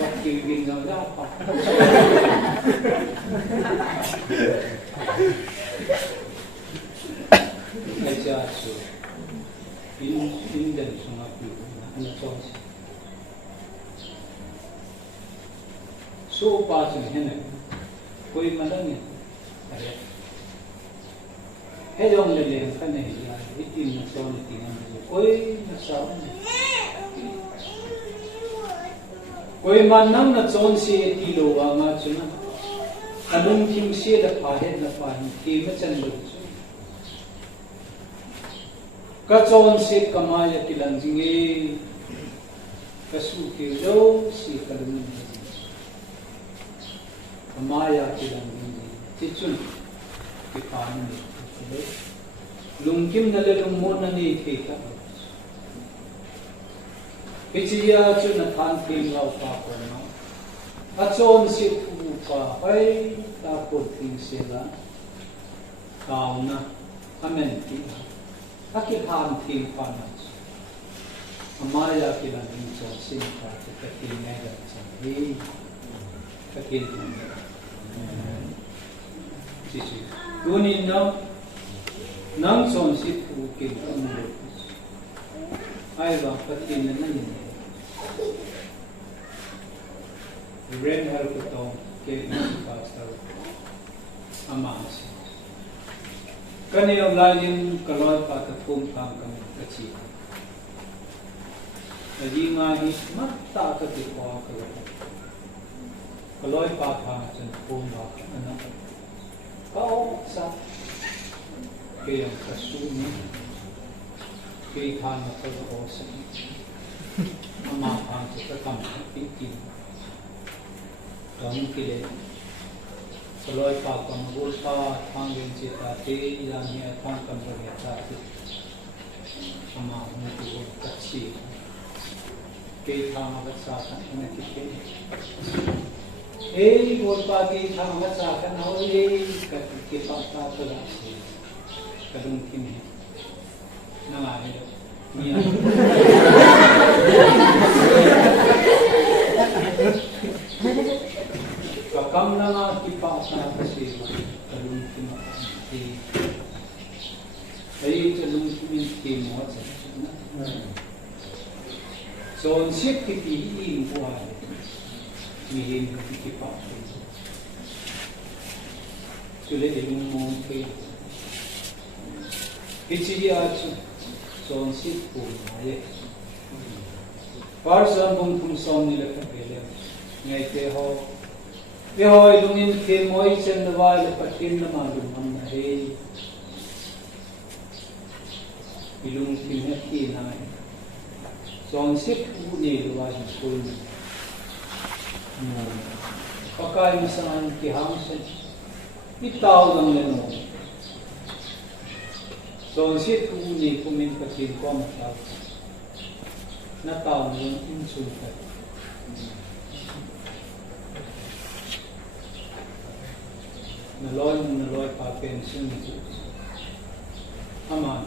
Kau kiri nggak apa. Aja so, dan semua itu, anak cowok. So pas ini, koi mana ni? Hejong lele kan ni, itu macam ni tinggal. Koi macam ni. Koi manam na chon si kilo wanga chuna. Anung kim si la pahe ki macam lu. Kachon si kamaya kilanjingi kasu kilo si kalung. Kamaya kilanjingi tichun kipan ni. Lungkim na le lungmon na ni kita. Pichiya chu na than tim lau pa ko na achon si thu pa ai ta ko ting se la kaw na amen ti aki han tim pa na amaya ki na ni cho sin pa ka ti ne ga cha hi ka ki chi chi duni no nang chon si thu ki am lo ai ba ka ti na ni Ren hal ko ke pastor amas kani ang lalim kaloi pa ta thum kam kam kachi aji nga hi matta ka ti ko kaloi pa tha chen thum ba ana ka sa ke ang kasu ni ke than na ko o sa ama pa ta kam ti ti Kami kile, loi pa kam gul pa thang rin che ta te yang ni thang kam ba ya ta ti ama mu tu ta si ke thang ba sa ta na ki ke gul pa ki thang ba sa ka na ka ki pa ta ta la si ka dung ki ni na ma ni ni Kakam na nga kipasa kasi kalung kimaki ay kalung kimaki mo sa na so on sip kipiin buhay mihin kipaki sulit yung mong kaya ichiyachu so on sip po ay parsan kung son nila kapila ngay teho Behoy lungin ke moi chen dawai le patin na malum ham na he ilung kin ha ki na son sik u ne dawai skul pakai misan ki ham se itaw dang le no son sik u ne kumin patin kom ta na taw nun in su ta naloy pa pension ni aman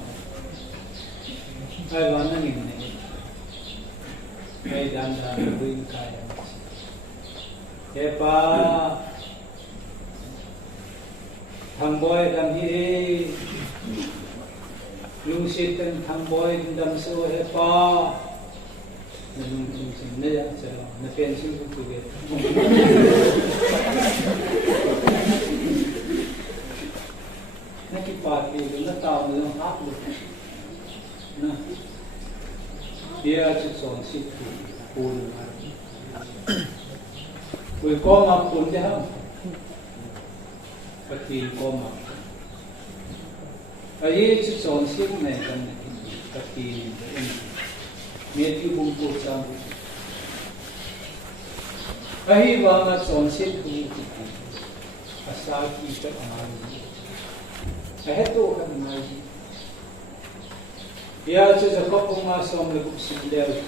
ay wana ni ne ay dan buin kaya e pa thang boy dam hi lung sit tan thang boy dam so e pa na lung sin ne ya sa na pension ko ge Nakipati na tao ng haplo na dia chon situ pun kui koma pun dia pati koma ai chon situ ne kan pati meti bungku sam ai wa ma chon situ asal kita amali Eto kan naji. Ya je kopong ma som le kup sim leo.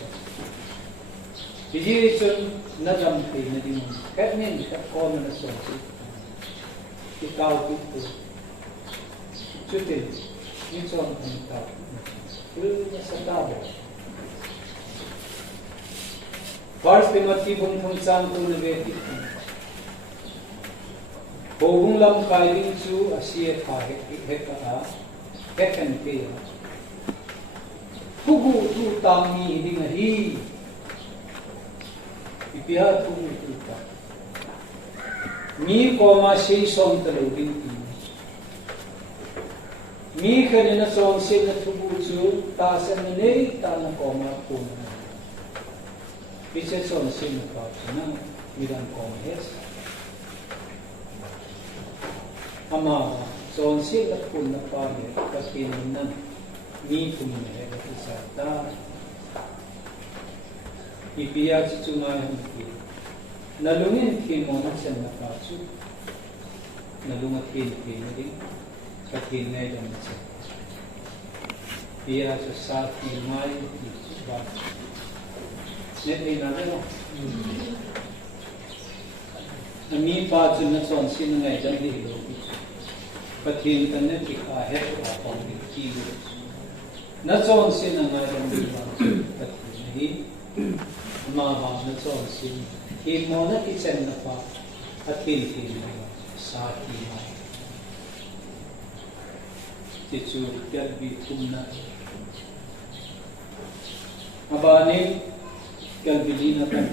Biji chun na jam pe na dim. Kat nin ka ko na so si. Ki tao ki tu. Chutin. Ni chon kan tao. Ul sa tao. Vars pe mati bung thung chang tu ne ve ti. Bogung lam kailing chu asia tha he ka he kan pe pugu tu tami ding hi ipia tu ta mi ko ma sei som ta lo ding mi khan na som se na pugu chu ta san ne ta na ko ma ku na piche som se na ka na mi dan ko hes ama son sil at kun na pare katin na ni kumin he sa ta ipia chi chumai hum ki nalungin ki mo na chen na ka chu nalunga ki na din katin na dam cha pia sa ki mai ki ba net ni na no ami pa chu na son sin ngai dam di lo Patin kan ne pika he pa pong ki na chon sin na dam di ba patin hi ma ba na chon sin ki mo na ki chen na pa patin ki na sa ki mai ti chu kyal bi tum na abane kyal bi ni na kan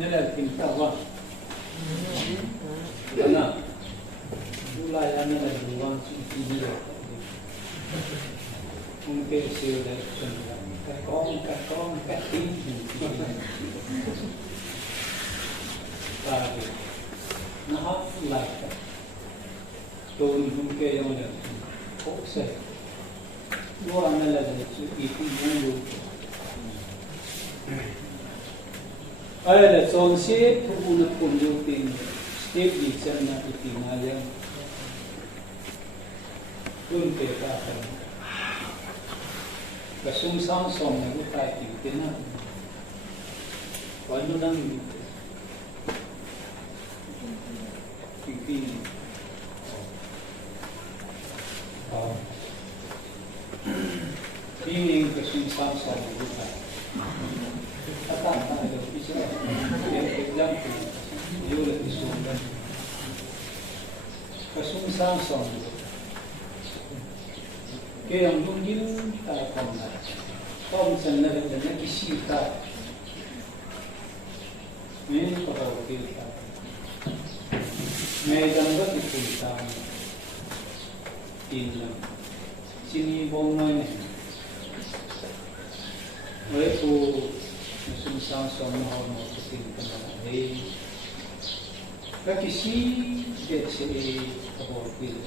nila pinta wa ana mulai ana na duwan su pinira ke siêu đại chúng các con các tín ta nó hấp lại tôn không kê ông này khổ sẽ dua na la itu mulu ay la son se puna punju tin step di sana itu ngalang tun pe ka kasum sang som na utai tin na wanu nang pipi Being kasing samsam buta. Atang ada bicara. Yang example, dia disundan. Kasing samsam. Kaya ang mungkin kita kamna. Kau misalnya ada kisi kita. Ini pada kita. Medan kita. In sini bongnya mereka susah sama orang mungkin kenal ni kasi desi apa itu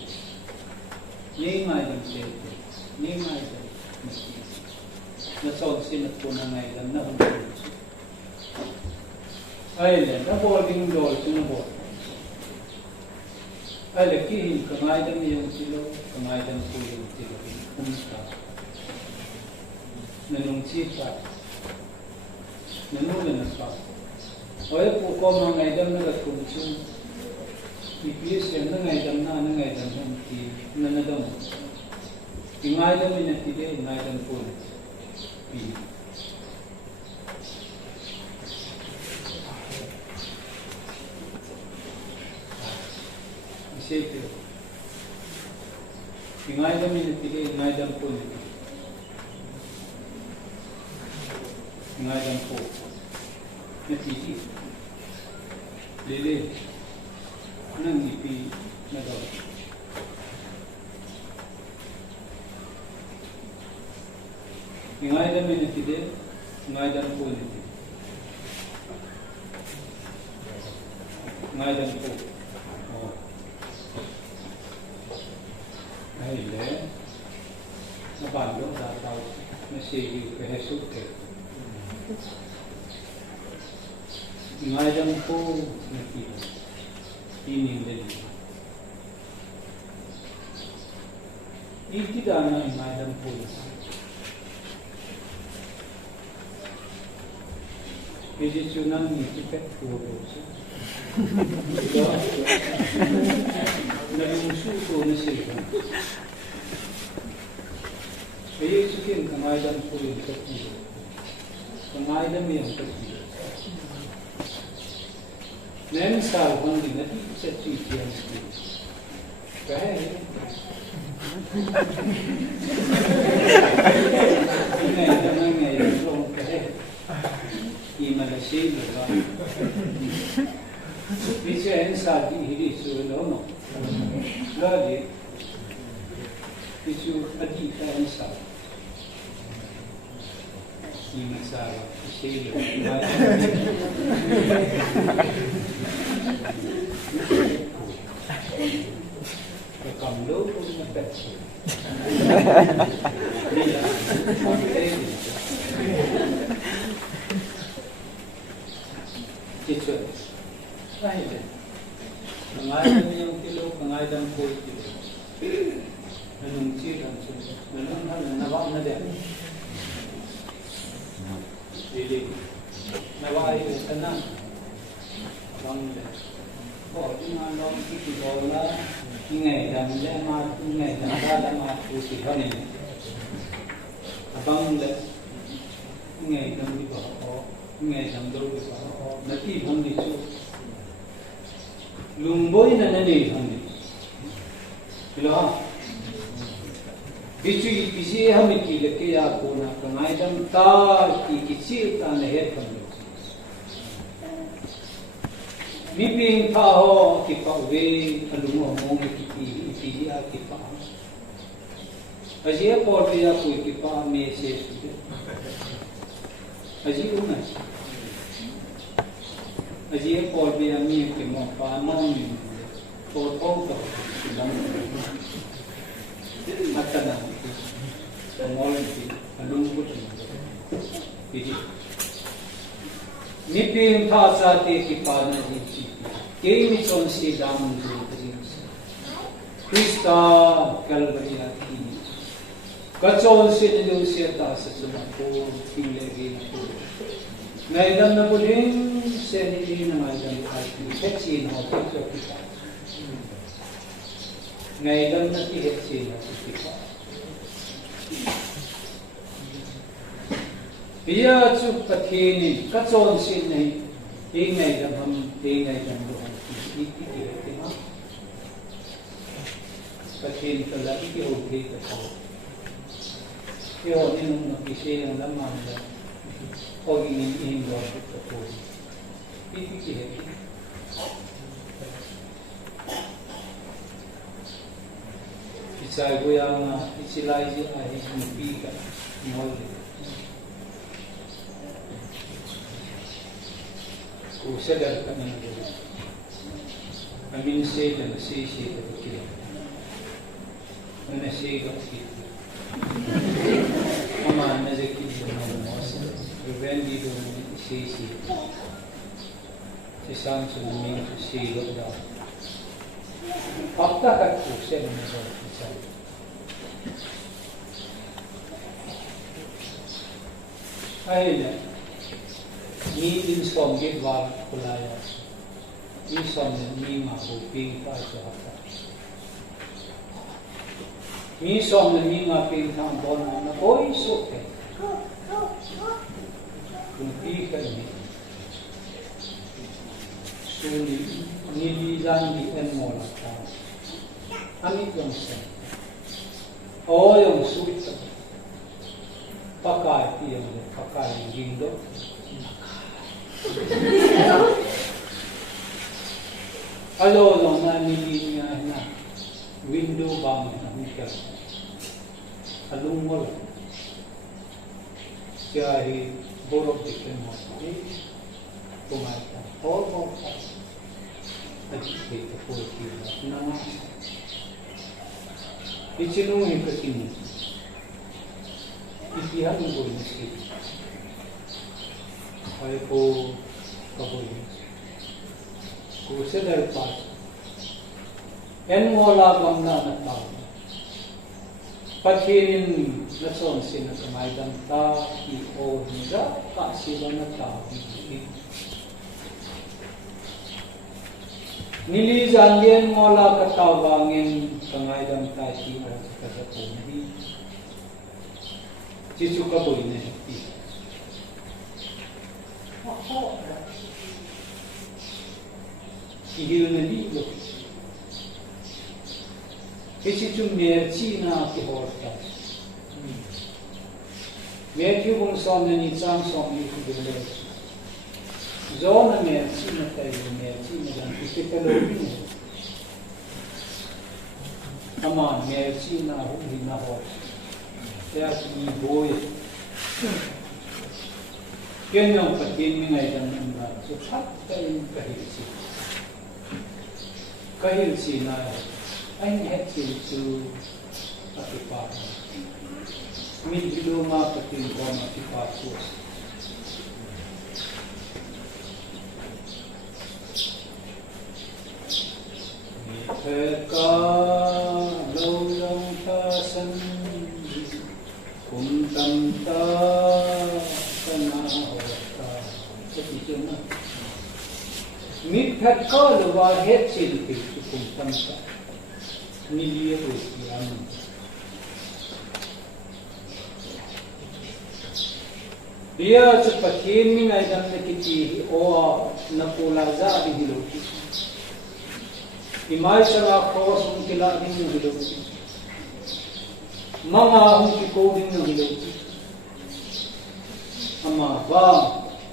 ni macam ni macam nasod sini pun nangai dan nak ayah dah boleh tinggal sini boleh ayah kini kemaidan yang silo kemaidan pun yang silo kumsta nanung cita nanung nasa oleh pukau mengaidam naga kumcu ipis yang mengaidam nanti nanadam ingaidam ini tidak ingaidam pun ini itu ingaidam ini tidak ingaidam pun ingaidam pun nanti lele nang ipi nado ingaidam ini tidak ingaidam pun ingaidam pun Aile, nabalong dataw na sige Jesus ke. Ngayang po nakita, inindali. Ikita na ngayang po. Kasi yun ang nitipet ko siya. Naging suso na siya. Kaya isikin kangailan po yung katiyo. Kangailan mo yung katiyo. Ngayon salbang din natin sa chichiyan siya. Kaya ngayon long kaya. Imalasay diba? Bisa ensa di hiri sulono. Lagi isu adita ensa. Imasara selo. Kamlo pun dapat. Itu, ahli. Kangailan yung kilo, kangailan po kilo. Anong silang siya? Nawag na din. Dili. Nawag ay tanan. Nawag na din. O, tingnan lang kikibola. Ingay lang yan, ingay lang. Kala matusi pa nila. Abang lang. Ingay lang di ba ako? Ingay lang daw di ba ako? Natibang dito. Lumboy na nanibang dito. Kilo Bichu isi hami kilake ya kona kangaidam ta kichi ta na het kan. Miping pa ho ki pa we alumo mo ki iti ya ki pa. Aji por ya ko ki pa me se su. Aji una. Aji por ya mi ki mo pa mo ni. Por to. Atana. Pangolin alungkot pidi nipim tha sa te ki pa na ji chi ke mi son si dam ju ji Krista Calvary ati ka chon si ju si ta sa chu ko ki le gi na ko nai dam na bulin se ni na mai dam ai ki se chi no ko ki pa nai dam na ki he chi na ki pa Bia chu pathini ka chon sin nei e ngai dam ham e ngai dam do ki ti ma pathin ka la ki o the ka ko ke o ni no ki se na lam ma da o ni in do ka ko ki he Isai go yang isilai ji ai ni pi ka mo Usadar kami dulu. Amin se dan se betul. Mana se betul. Aman nazaki dengan masa. Revendi dulu se. Sesang suami se lockdown. Apa kat usai mana usai. Ayolah. Ni din som git wa kulaya ni som ni ma ho ping pa so ha ni som ni ma ping thang bon na koi so te kun pi ka ni so ni lang di en mo la ta ani yong se o yong su ta pakai ti yong pakai ding do Alo long na ni na window bang na mikal alung mo siya hi borok diken mo kumata o at ito po na ichinu hi kasini ikihan mo ni skip ay po kabuli ko sedar pa en mola bang na tao pathinin na son sin na kamaidan ta ki o niga ka sila na tao nili jangen mola ka tao bangin kamaidan ta ki o ka sa ko ni chichu kabuli ne Ihil na dito. Kasi yung merci na kihorta. Merci kung saan na nitsang saan yung kudulas. Zona merci na tayo, merci na lang. Ikitalogin mo. Aman, merci na huli na horta. Kaya kiniboy. Yan ang patin ngay lang ng lahat. So, patay yung kahilsi. Kahilsi na ay nahitsil to patipato. Medyo mapatin ko matipato. Teka laulang tasan kung tamta Mithat ka luwa het silpi kung tamsa niliyo yan. Dia sepatin min aidan nakiti o nakulaza di hiloki. Imay sa cross mong kilabing ng hiloki. Mga hong kikoding ng hiloki. Ama ba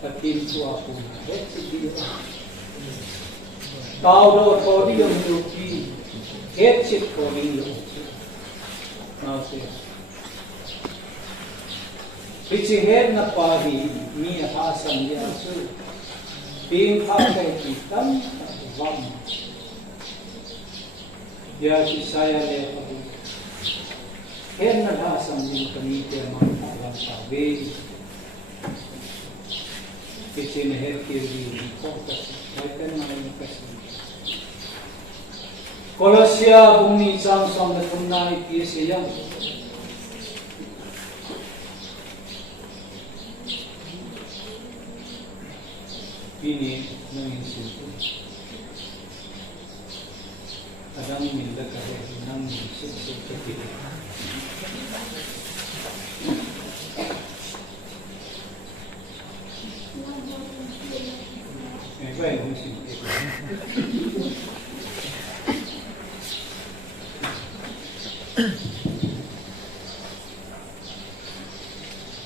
patin ko ako het silpi Tao do thodi yung hiloki het sit koding yung Nase Pichi head na pagi mi hasan dia su ping pakai hitam wam ya si saya le Khen na ha samling kami kaya mga sabi. Kasi na head kiri ko kasi may kanang kasi. Kolosya bumi sang na tunay siya. Ini menginsitu. Kadang minta kahit nang seperti itu. Baik, mesti.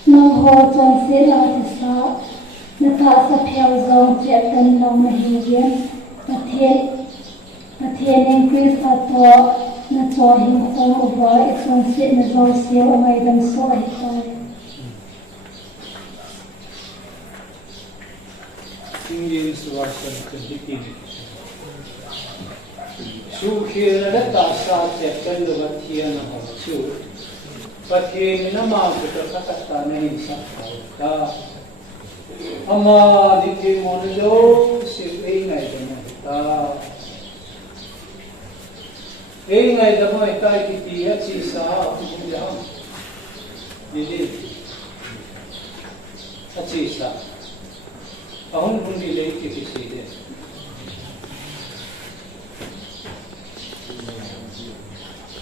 Nông hồ trong xế là thị xã, nó ta sẽ theo dòng chạy tân lòng là hiểu biết, và thiên em quý phá tỏ, nó cho hình khổ ở vợ, trong xế nó dòng xế ở ngay đằng số ấy thôi. Ingin suarsan kehidupan. Sukhir ada sa cetan lewat tiada hasil. Pakai nama kita kata nahi sakta. Amma dikir monojo sih ngai dana kita. Ngai dana kita kita sisa punya. Jadi sisa. Ahun pun dilai kisi dia.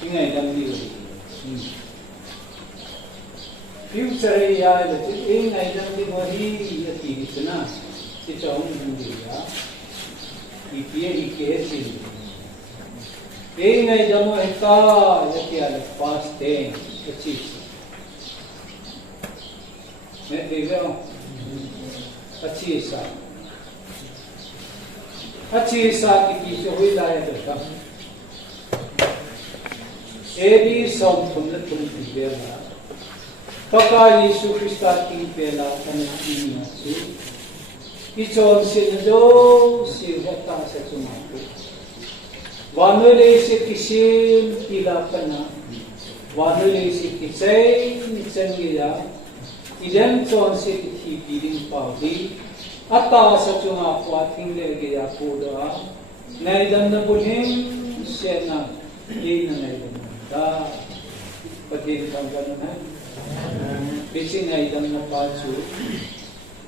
Ingai dalam dia. Future ya itu ingai dalam dia wahai yati sana. Kita ahun pun dia. Ikie sini. Ingai dalam kita yati ada past tense kecil. Nanti dia अच्छी सा की पीछे हुई लाया था एडी सम तुमने तुम दिया पका यीशु क्रिस्ता की पहला तनकीना से किचोन से जो सिरता से सुनाते वानुले से किसी किला पना वानुले से किसे निचंगिया इधर चौन से किसी पीरिंग पावदी अता सचुना पाथिंग ले गया पूरा नहीं दंड बुलें सेना ये नहीं दंड दा पतिन संगन है बिची नहीं दंड पाचू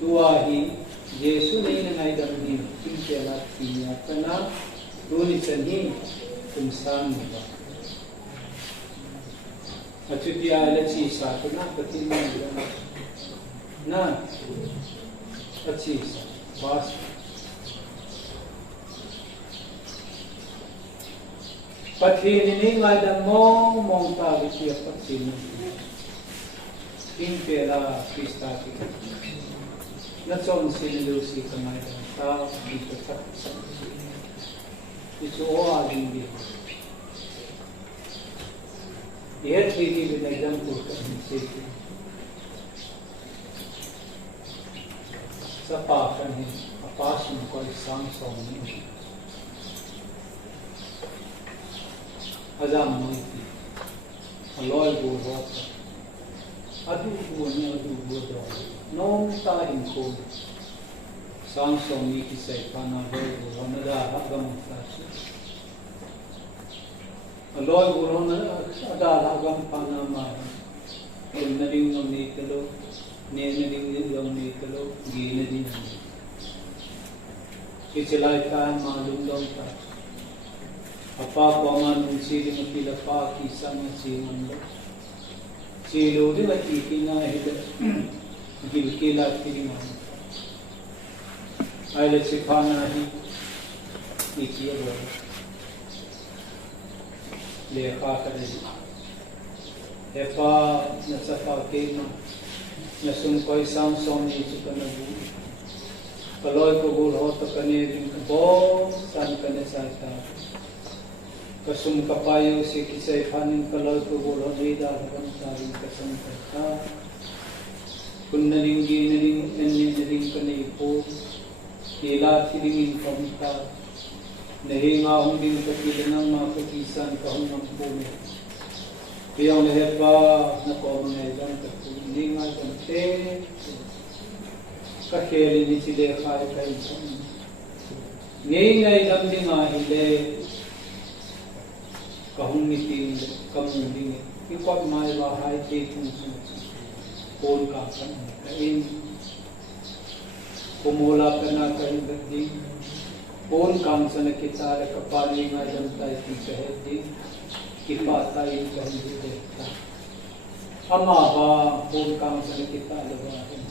दुआ ही यीशु नहीं दंड ही तुम चला किया तना दोनी चनी तुम सामने अचुतिया लची सातना पतिन नहीं ना अच्छी बात पठेन नहीं मायदा मोंता विषय पठेन इन पेला क्रिस्ता की न चौन से लूसी कमाया ता इस तक इस ओ आदमी भी यह चीज़ भी नहीं जानते करने से Sapakan ni apas mo ko isang song ni Adam mo iti aloy buho adu buho nong tahin ko sang song ni kisay panaloy buho nadahagam kasi aloy buho nadahagam panamahan kung naring nong nitalo नेने दिन लोने कलो गीने दिन किचलाइता मालूम लोटा अपा पमान उनसे दिमती लपा किसा मसी मंडो चेलो दिमती किना हिल गिल के लाती मान आइले सिखाना ही इकिया बोल ले खा करे एफा नसफा केमा Nasum ko isang song ni sa kanabu. Kaloy ko gulho to kanirin bo san kanesata. Kasum kapayo si kisay panin kaloy ko gulho rida kan saring kasangkata. Kun naring kanipo. Kila tilingin kamta. Nahinga hong din kapilan ng mga kakisan kahong ng puno. Piyong lepa na ko mga ilang kapulingan kante kakeli ni sile kaya kayo ngay lam nga hile kahung meeting kamuling ikot may bahay tekung pon ka kain kumula ka na kayo gadi pon kam sa nakita kapali nga ilang tayo kahit Kipatay ka hindi kita. Ama ba pun kang sa kita labahin.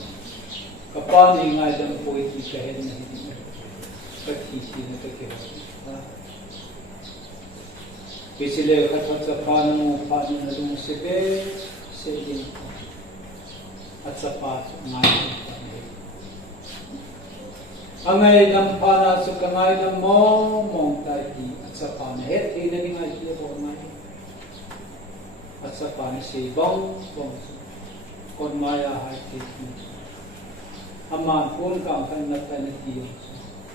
Kapani nga dang po iti kahit na hindi katisi na kakira. Kisile katat sa paano na lumusibe sa iyong at sa paso ngayon. Ang ngayon para sa kangayon mo mong tayo at sa panahit hindi nga ito po ngayon. At sa panisi bong kon maya hati aman pun kang kan natanatiyo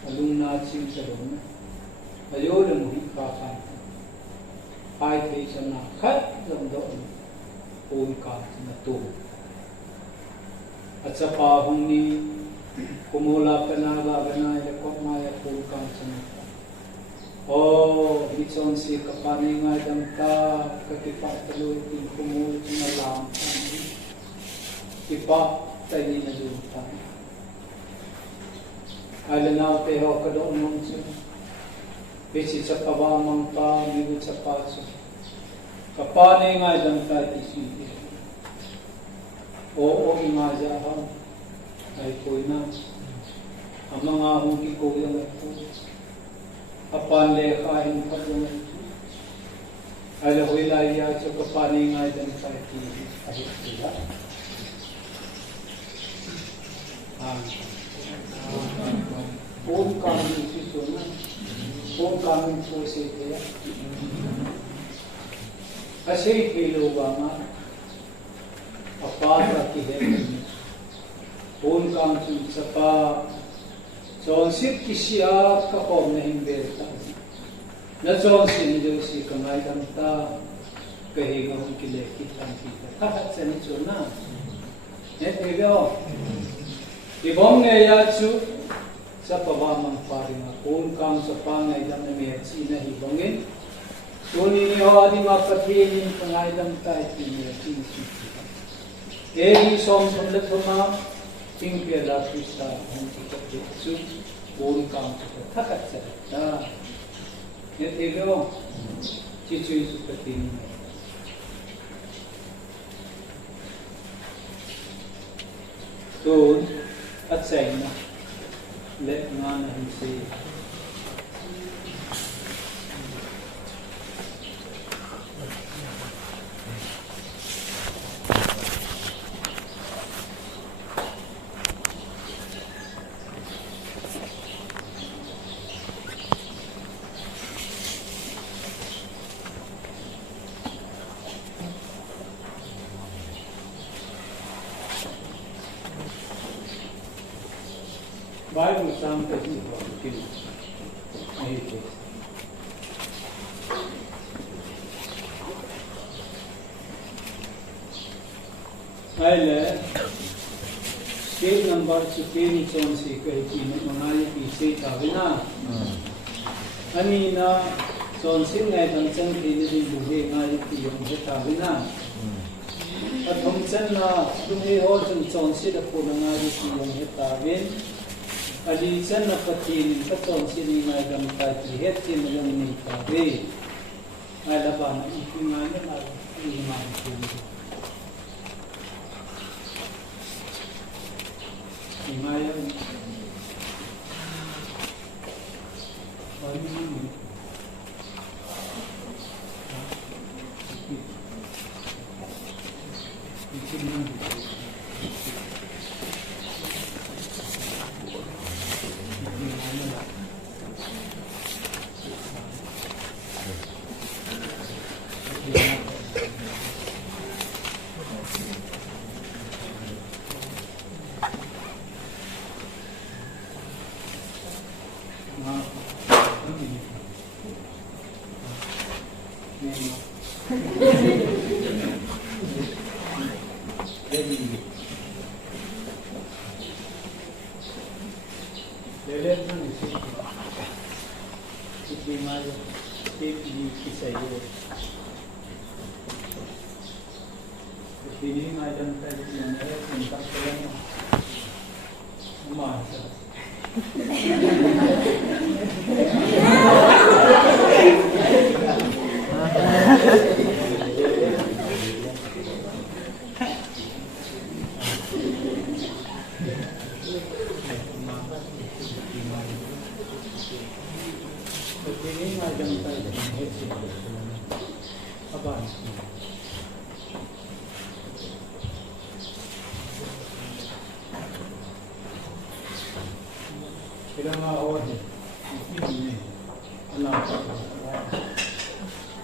alung natsim salon ayo lang hikapan ay kay sa nakat lang doon pun ka na to at sa pahong ni kumula ka na gaganay kon maya pun kang sa nakat oh, bitson si kapanay nga damta kakipatuloy din kumulit na lang ipa tayo na lupa alanaw tayo ka doon mong siya bisit sa pabamang pa nibut sa paso kapanay nga damta isipin oo nga dyan ay po na ang mga hundi ko yung ito apan lekain pa doon. Alawi laya sa kapanay nga dyan sa kahit sila. Pun kami susunan. Pun kami po siya. Kasi kilo ba nga? Apata kihin. Pun kami sa pa so, sip kisya kakom na himbeta. Na so, sinidyo si kamay damta kahiga kong kilekit ang kita. Kahat sa nito na. Net, ibyo. Ibong ngayatsu sa pabamang paring akong kang sa pangay dam na mersi na hibongin. Tuni niyo adi mapatinin pangay damta at mersi na sikita. Eri som sundat pamang Tingkir lapis sa hantikot dito, pun kang takat sa na. Net ego, cicu seperti ini. Tuh, at sa ina, let nga na hinsi. Bible sampai itu mungkin itu. Aile, state number 16 sonsi kahiti mengenai isi tawina. Anina sonsi ngai tangcang kini di buhe ngai tiyong tawina. At humsan na buhe ho sonsi da po ngai tiyong tawin. Alisan na patin katon sini nga gamta tihet sin lang ni tabi ala ba na ikinganya na iman ko imaya ani Jadi Lelet na isi. Iti mayo. Iti kisayo. Iti nga dyan tayo yan. Mintak ko lang mo. Umasa. Ini macam tadi, apa? Kita mahu ini, anak,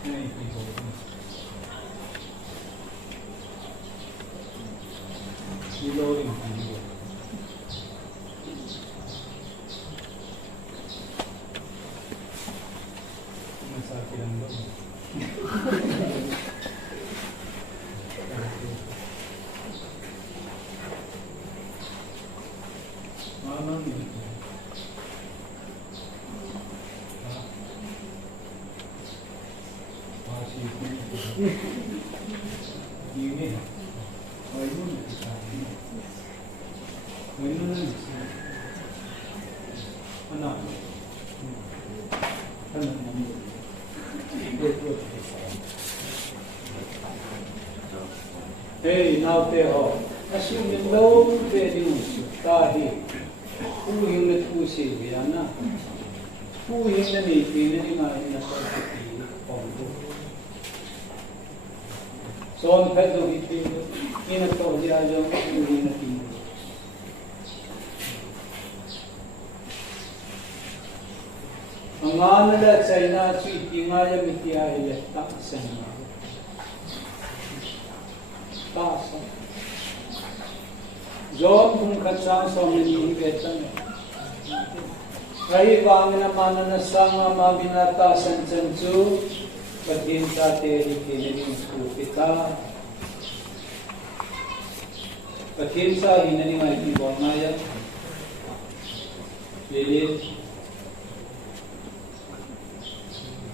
ini itu. Diloring ini. Hey, now they are assuming low values. Tahi, who in the two Siviana, who in the meeting in the quantity of so on Pedro in a Tordiajo in a team. Amana China, Chimaya Mitia, electa Sena. John kung katsang so many betan. Kaya bang naman na sanga maginata sansansu pagin sa teri kiniling skupita. Pagin sa hinaling ay ibang maya. Lilit.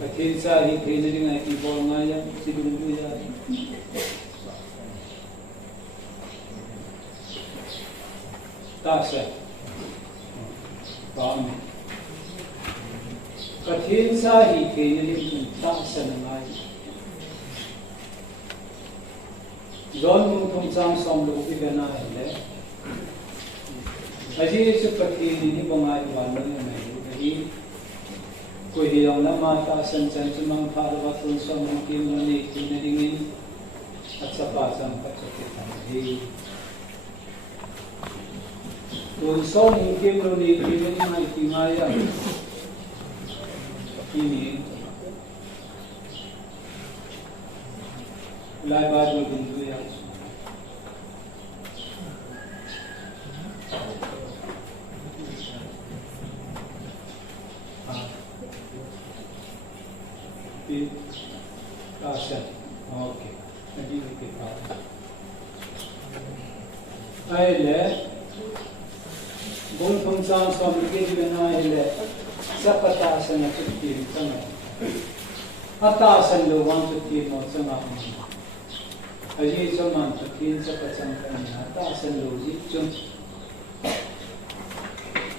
Pagin sa hinaling ay ibang maya. Sigurado. Tasa. Bang. Katin sa hikinin tasa na ngay. John mong tumsang somlo ibana hele. Aji sa katin ni bangay wala na may. Aji ko hiyang na matasan san sumang parabatun sa mga kinuni kinalingin at sa pasang katsakitan. Unsa ni kemo ni kini may timaya ini laibad mo bintu ya okay jadi kita aile Bung Pungsang Swami Gina Ile sa patasan na tutin sa nga. Patasan luwang tutin mo sa nga. Aji sa man tutin sa patsangkan na. Patasan luwang tutin.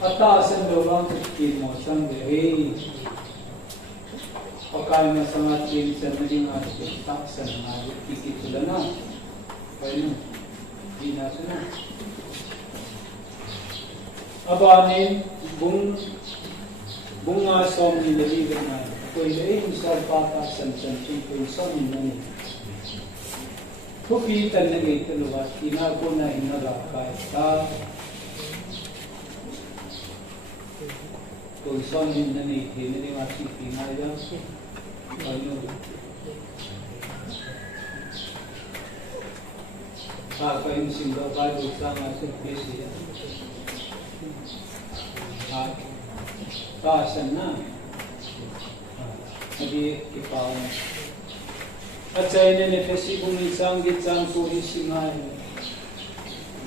Patasan luwang tutin mo sa nga. Hey. Pakay mo sa nga tutin sa naging atin. Patasan nga. Kikitula na. Kaya nung. Di na sa na. Abanin bunga som ni daligan na ko ilay sa patasan sa tungkol sa minani. Kupitan na ito luwas kinako na inarakay ta kung sa minani hinani masi kinaya ano pa yung simba pa sa mga surprise taasan na. Hindi ikaw at sa inenefesi kuminsang gitsang kuhi simay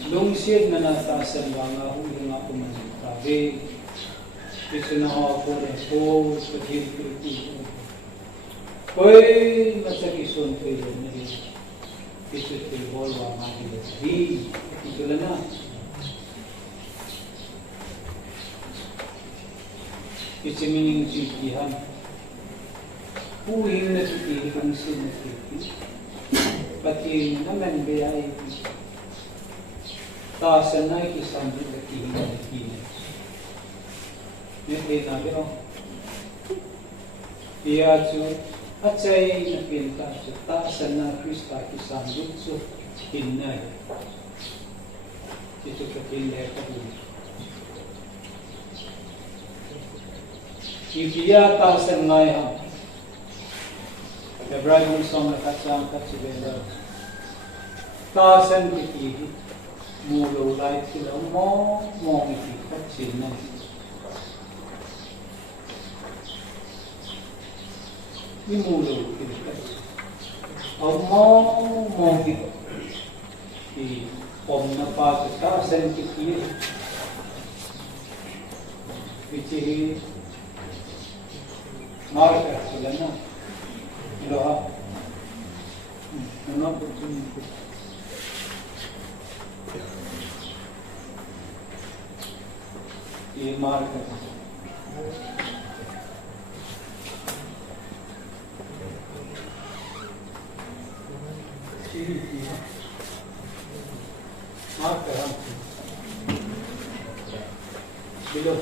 lungsid na natasan ba nga huli nga kumanitabi iso na ako na po pagkirikiriki ko'y masakison ko yun na rin iso tilbol wa nga nila di ito lang na iso mining sikihan huwing na sikiri kung sinasiki pati naman bayay taasan na ikisambi at kihinag Nete nabi o. Iyatso at sa'y napinta so taasan na Krista kisambut so hinay. Ito kapinday ka dun. Ibiya taasan ngayang. The Bible song na katsang katsibela. Taasan kikihit. Mulo light sila mo ikikat sinay. Imulo kita. Mau kita. Di om napa kita sensitif. Bici marka selana. Iloha. Mana betul. Ini marka. Marca below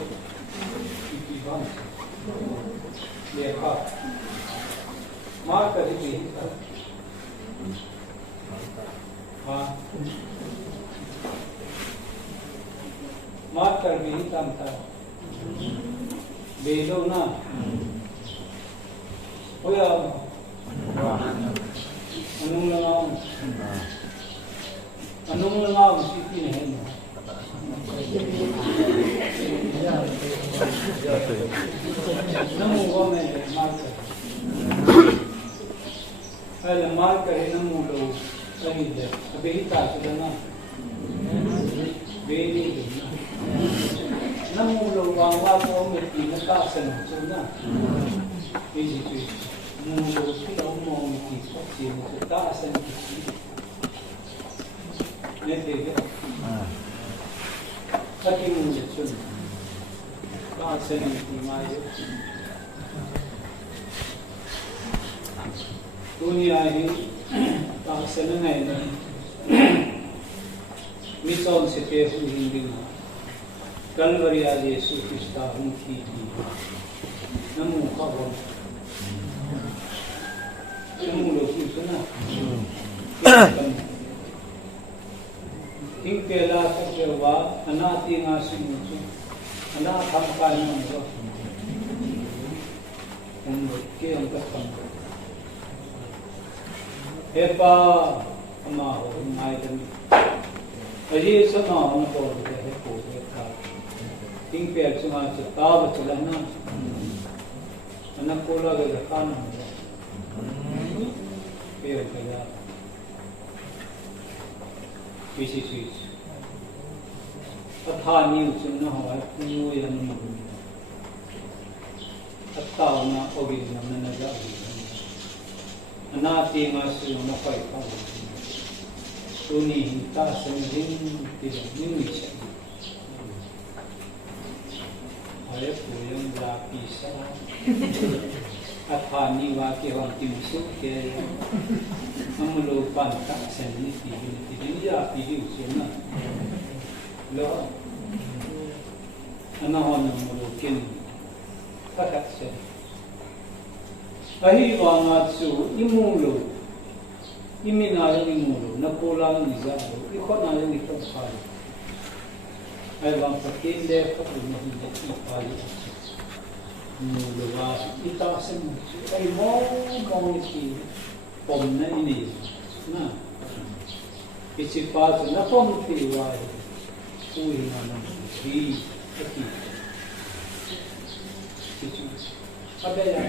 ikiban lepa marca di marca bihitam ta below na oya anong lang ako sipinahin mo? Namuha may marker. Ay, marker ay namulo sa hindi. Abihita sila na. Bini na. Namulo ang wato may pinatasan so na. Easy. Namulo sila mo may pinatasan Nete Saking ulit yun. Kaasan ang timayo. Tunyahin, kaasan na ngayon. Mison si Peso hindi nga. Kalvarya Yesu Krista ang kiti. Namukha ko. Namulog ito na. Hingkela sa Jehovah, anati nga sinuso, anak hangkan ng Diyos. Kung kiyang kasama. Epa, amaho, umay kami. Aji sa mga na po, hepo, hepa. Hingkela sa mga sa tawad sila na. Anak ko lagi sa kanan. Kaya kaya. Isi. At hanin sila na hawa, pinuyan mo. At tao na ogin na nanagawi. Anati nga sila makaitaw. Tunihinta sa rin niya. Ayaw po yung lapisa. At hani waki wang timsuk kaya mamulupan ka sa nitibiniya piliw siya na. Lo, anahon ng mulukin kakat siya. Ahiwa nga su imulo, iminayang imulo, napulang nizalo, ikonayang itong pali. Ay bang patinde ka hindi ipali. Mula itasan mo ay mo iti pom na ini na isipaso na pom tiwai uwi na ng di ati abaya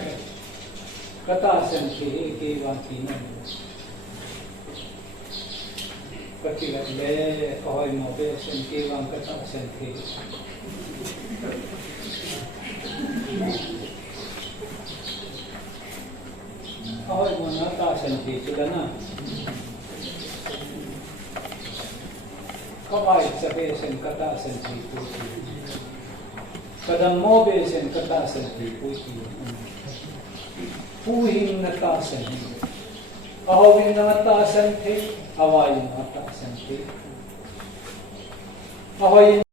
katasan ke wang kinan Pakilat le ahoy mo be sen ke wang katasan ke ahoy mo na katasan ke sudah na kawai sa be sen katasan ke puti kadang mo be sen katasan ke puti puhing natasan ahawin natasan te awayin natasan te ahoy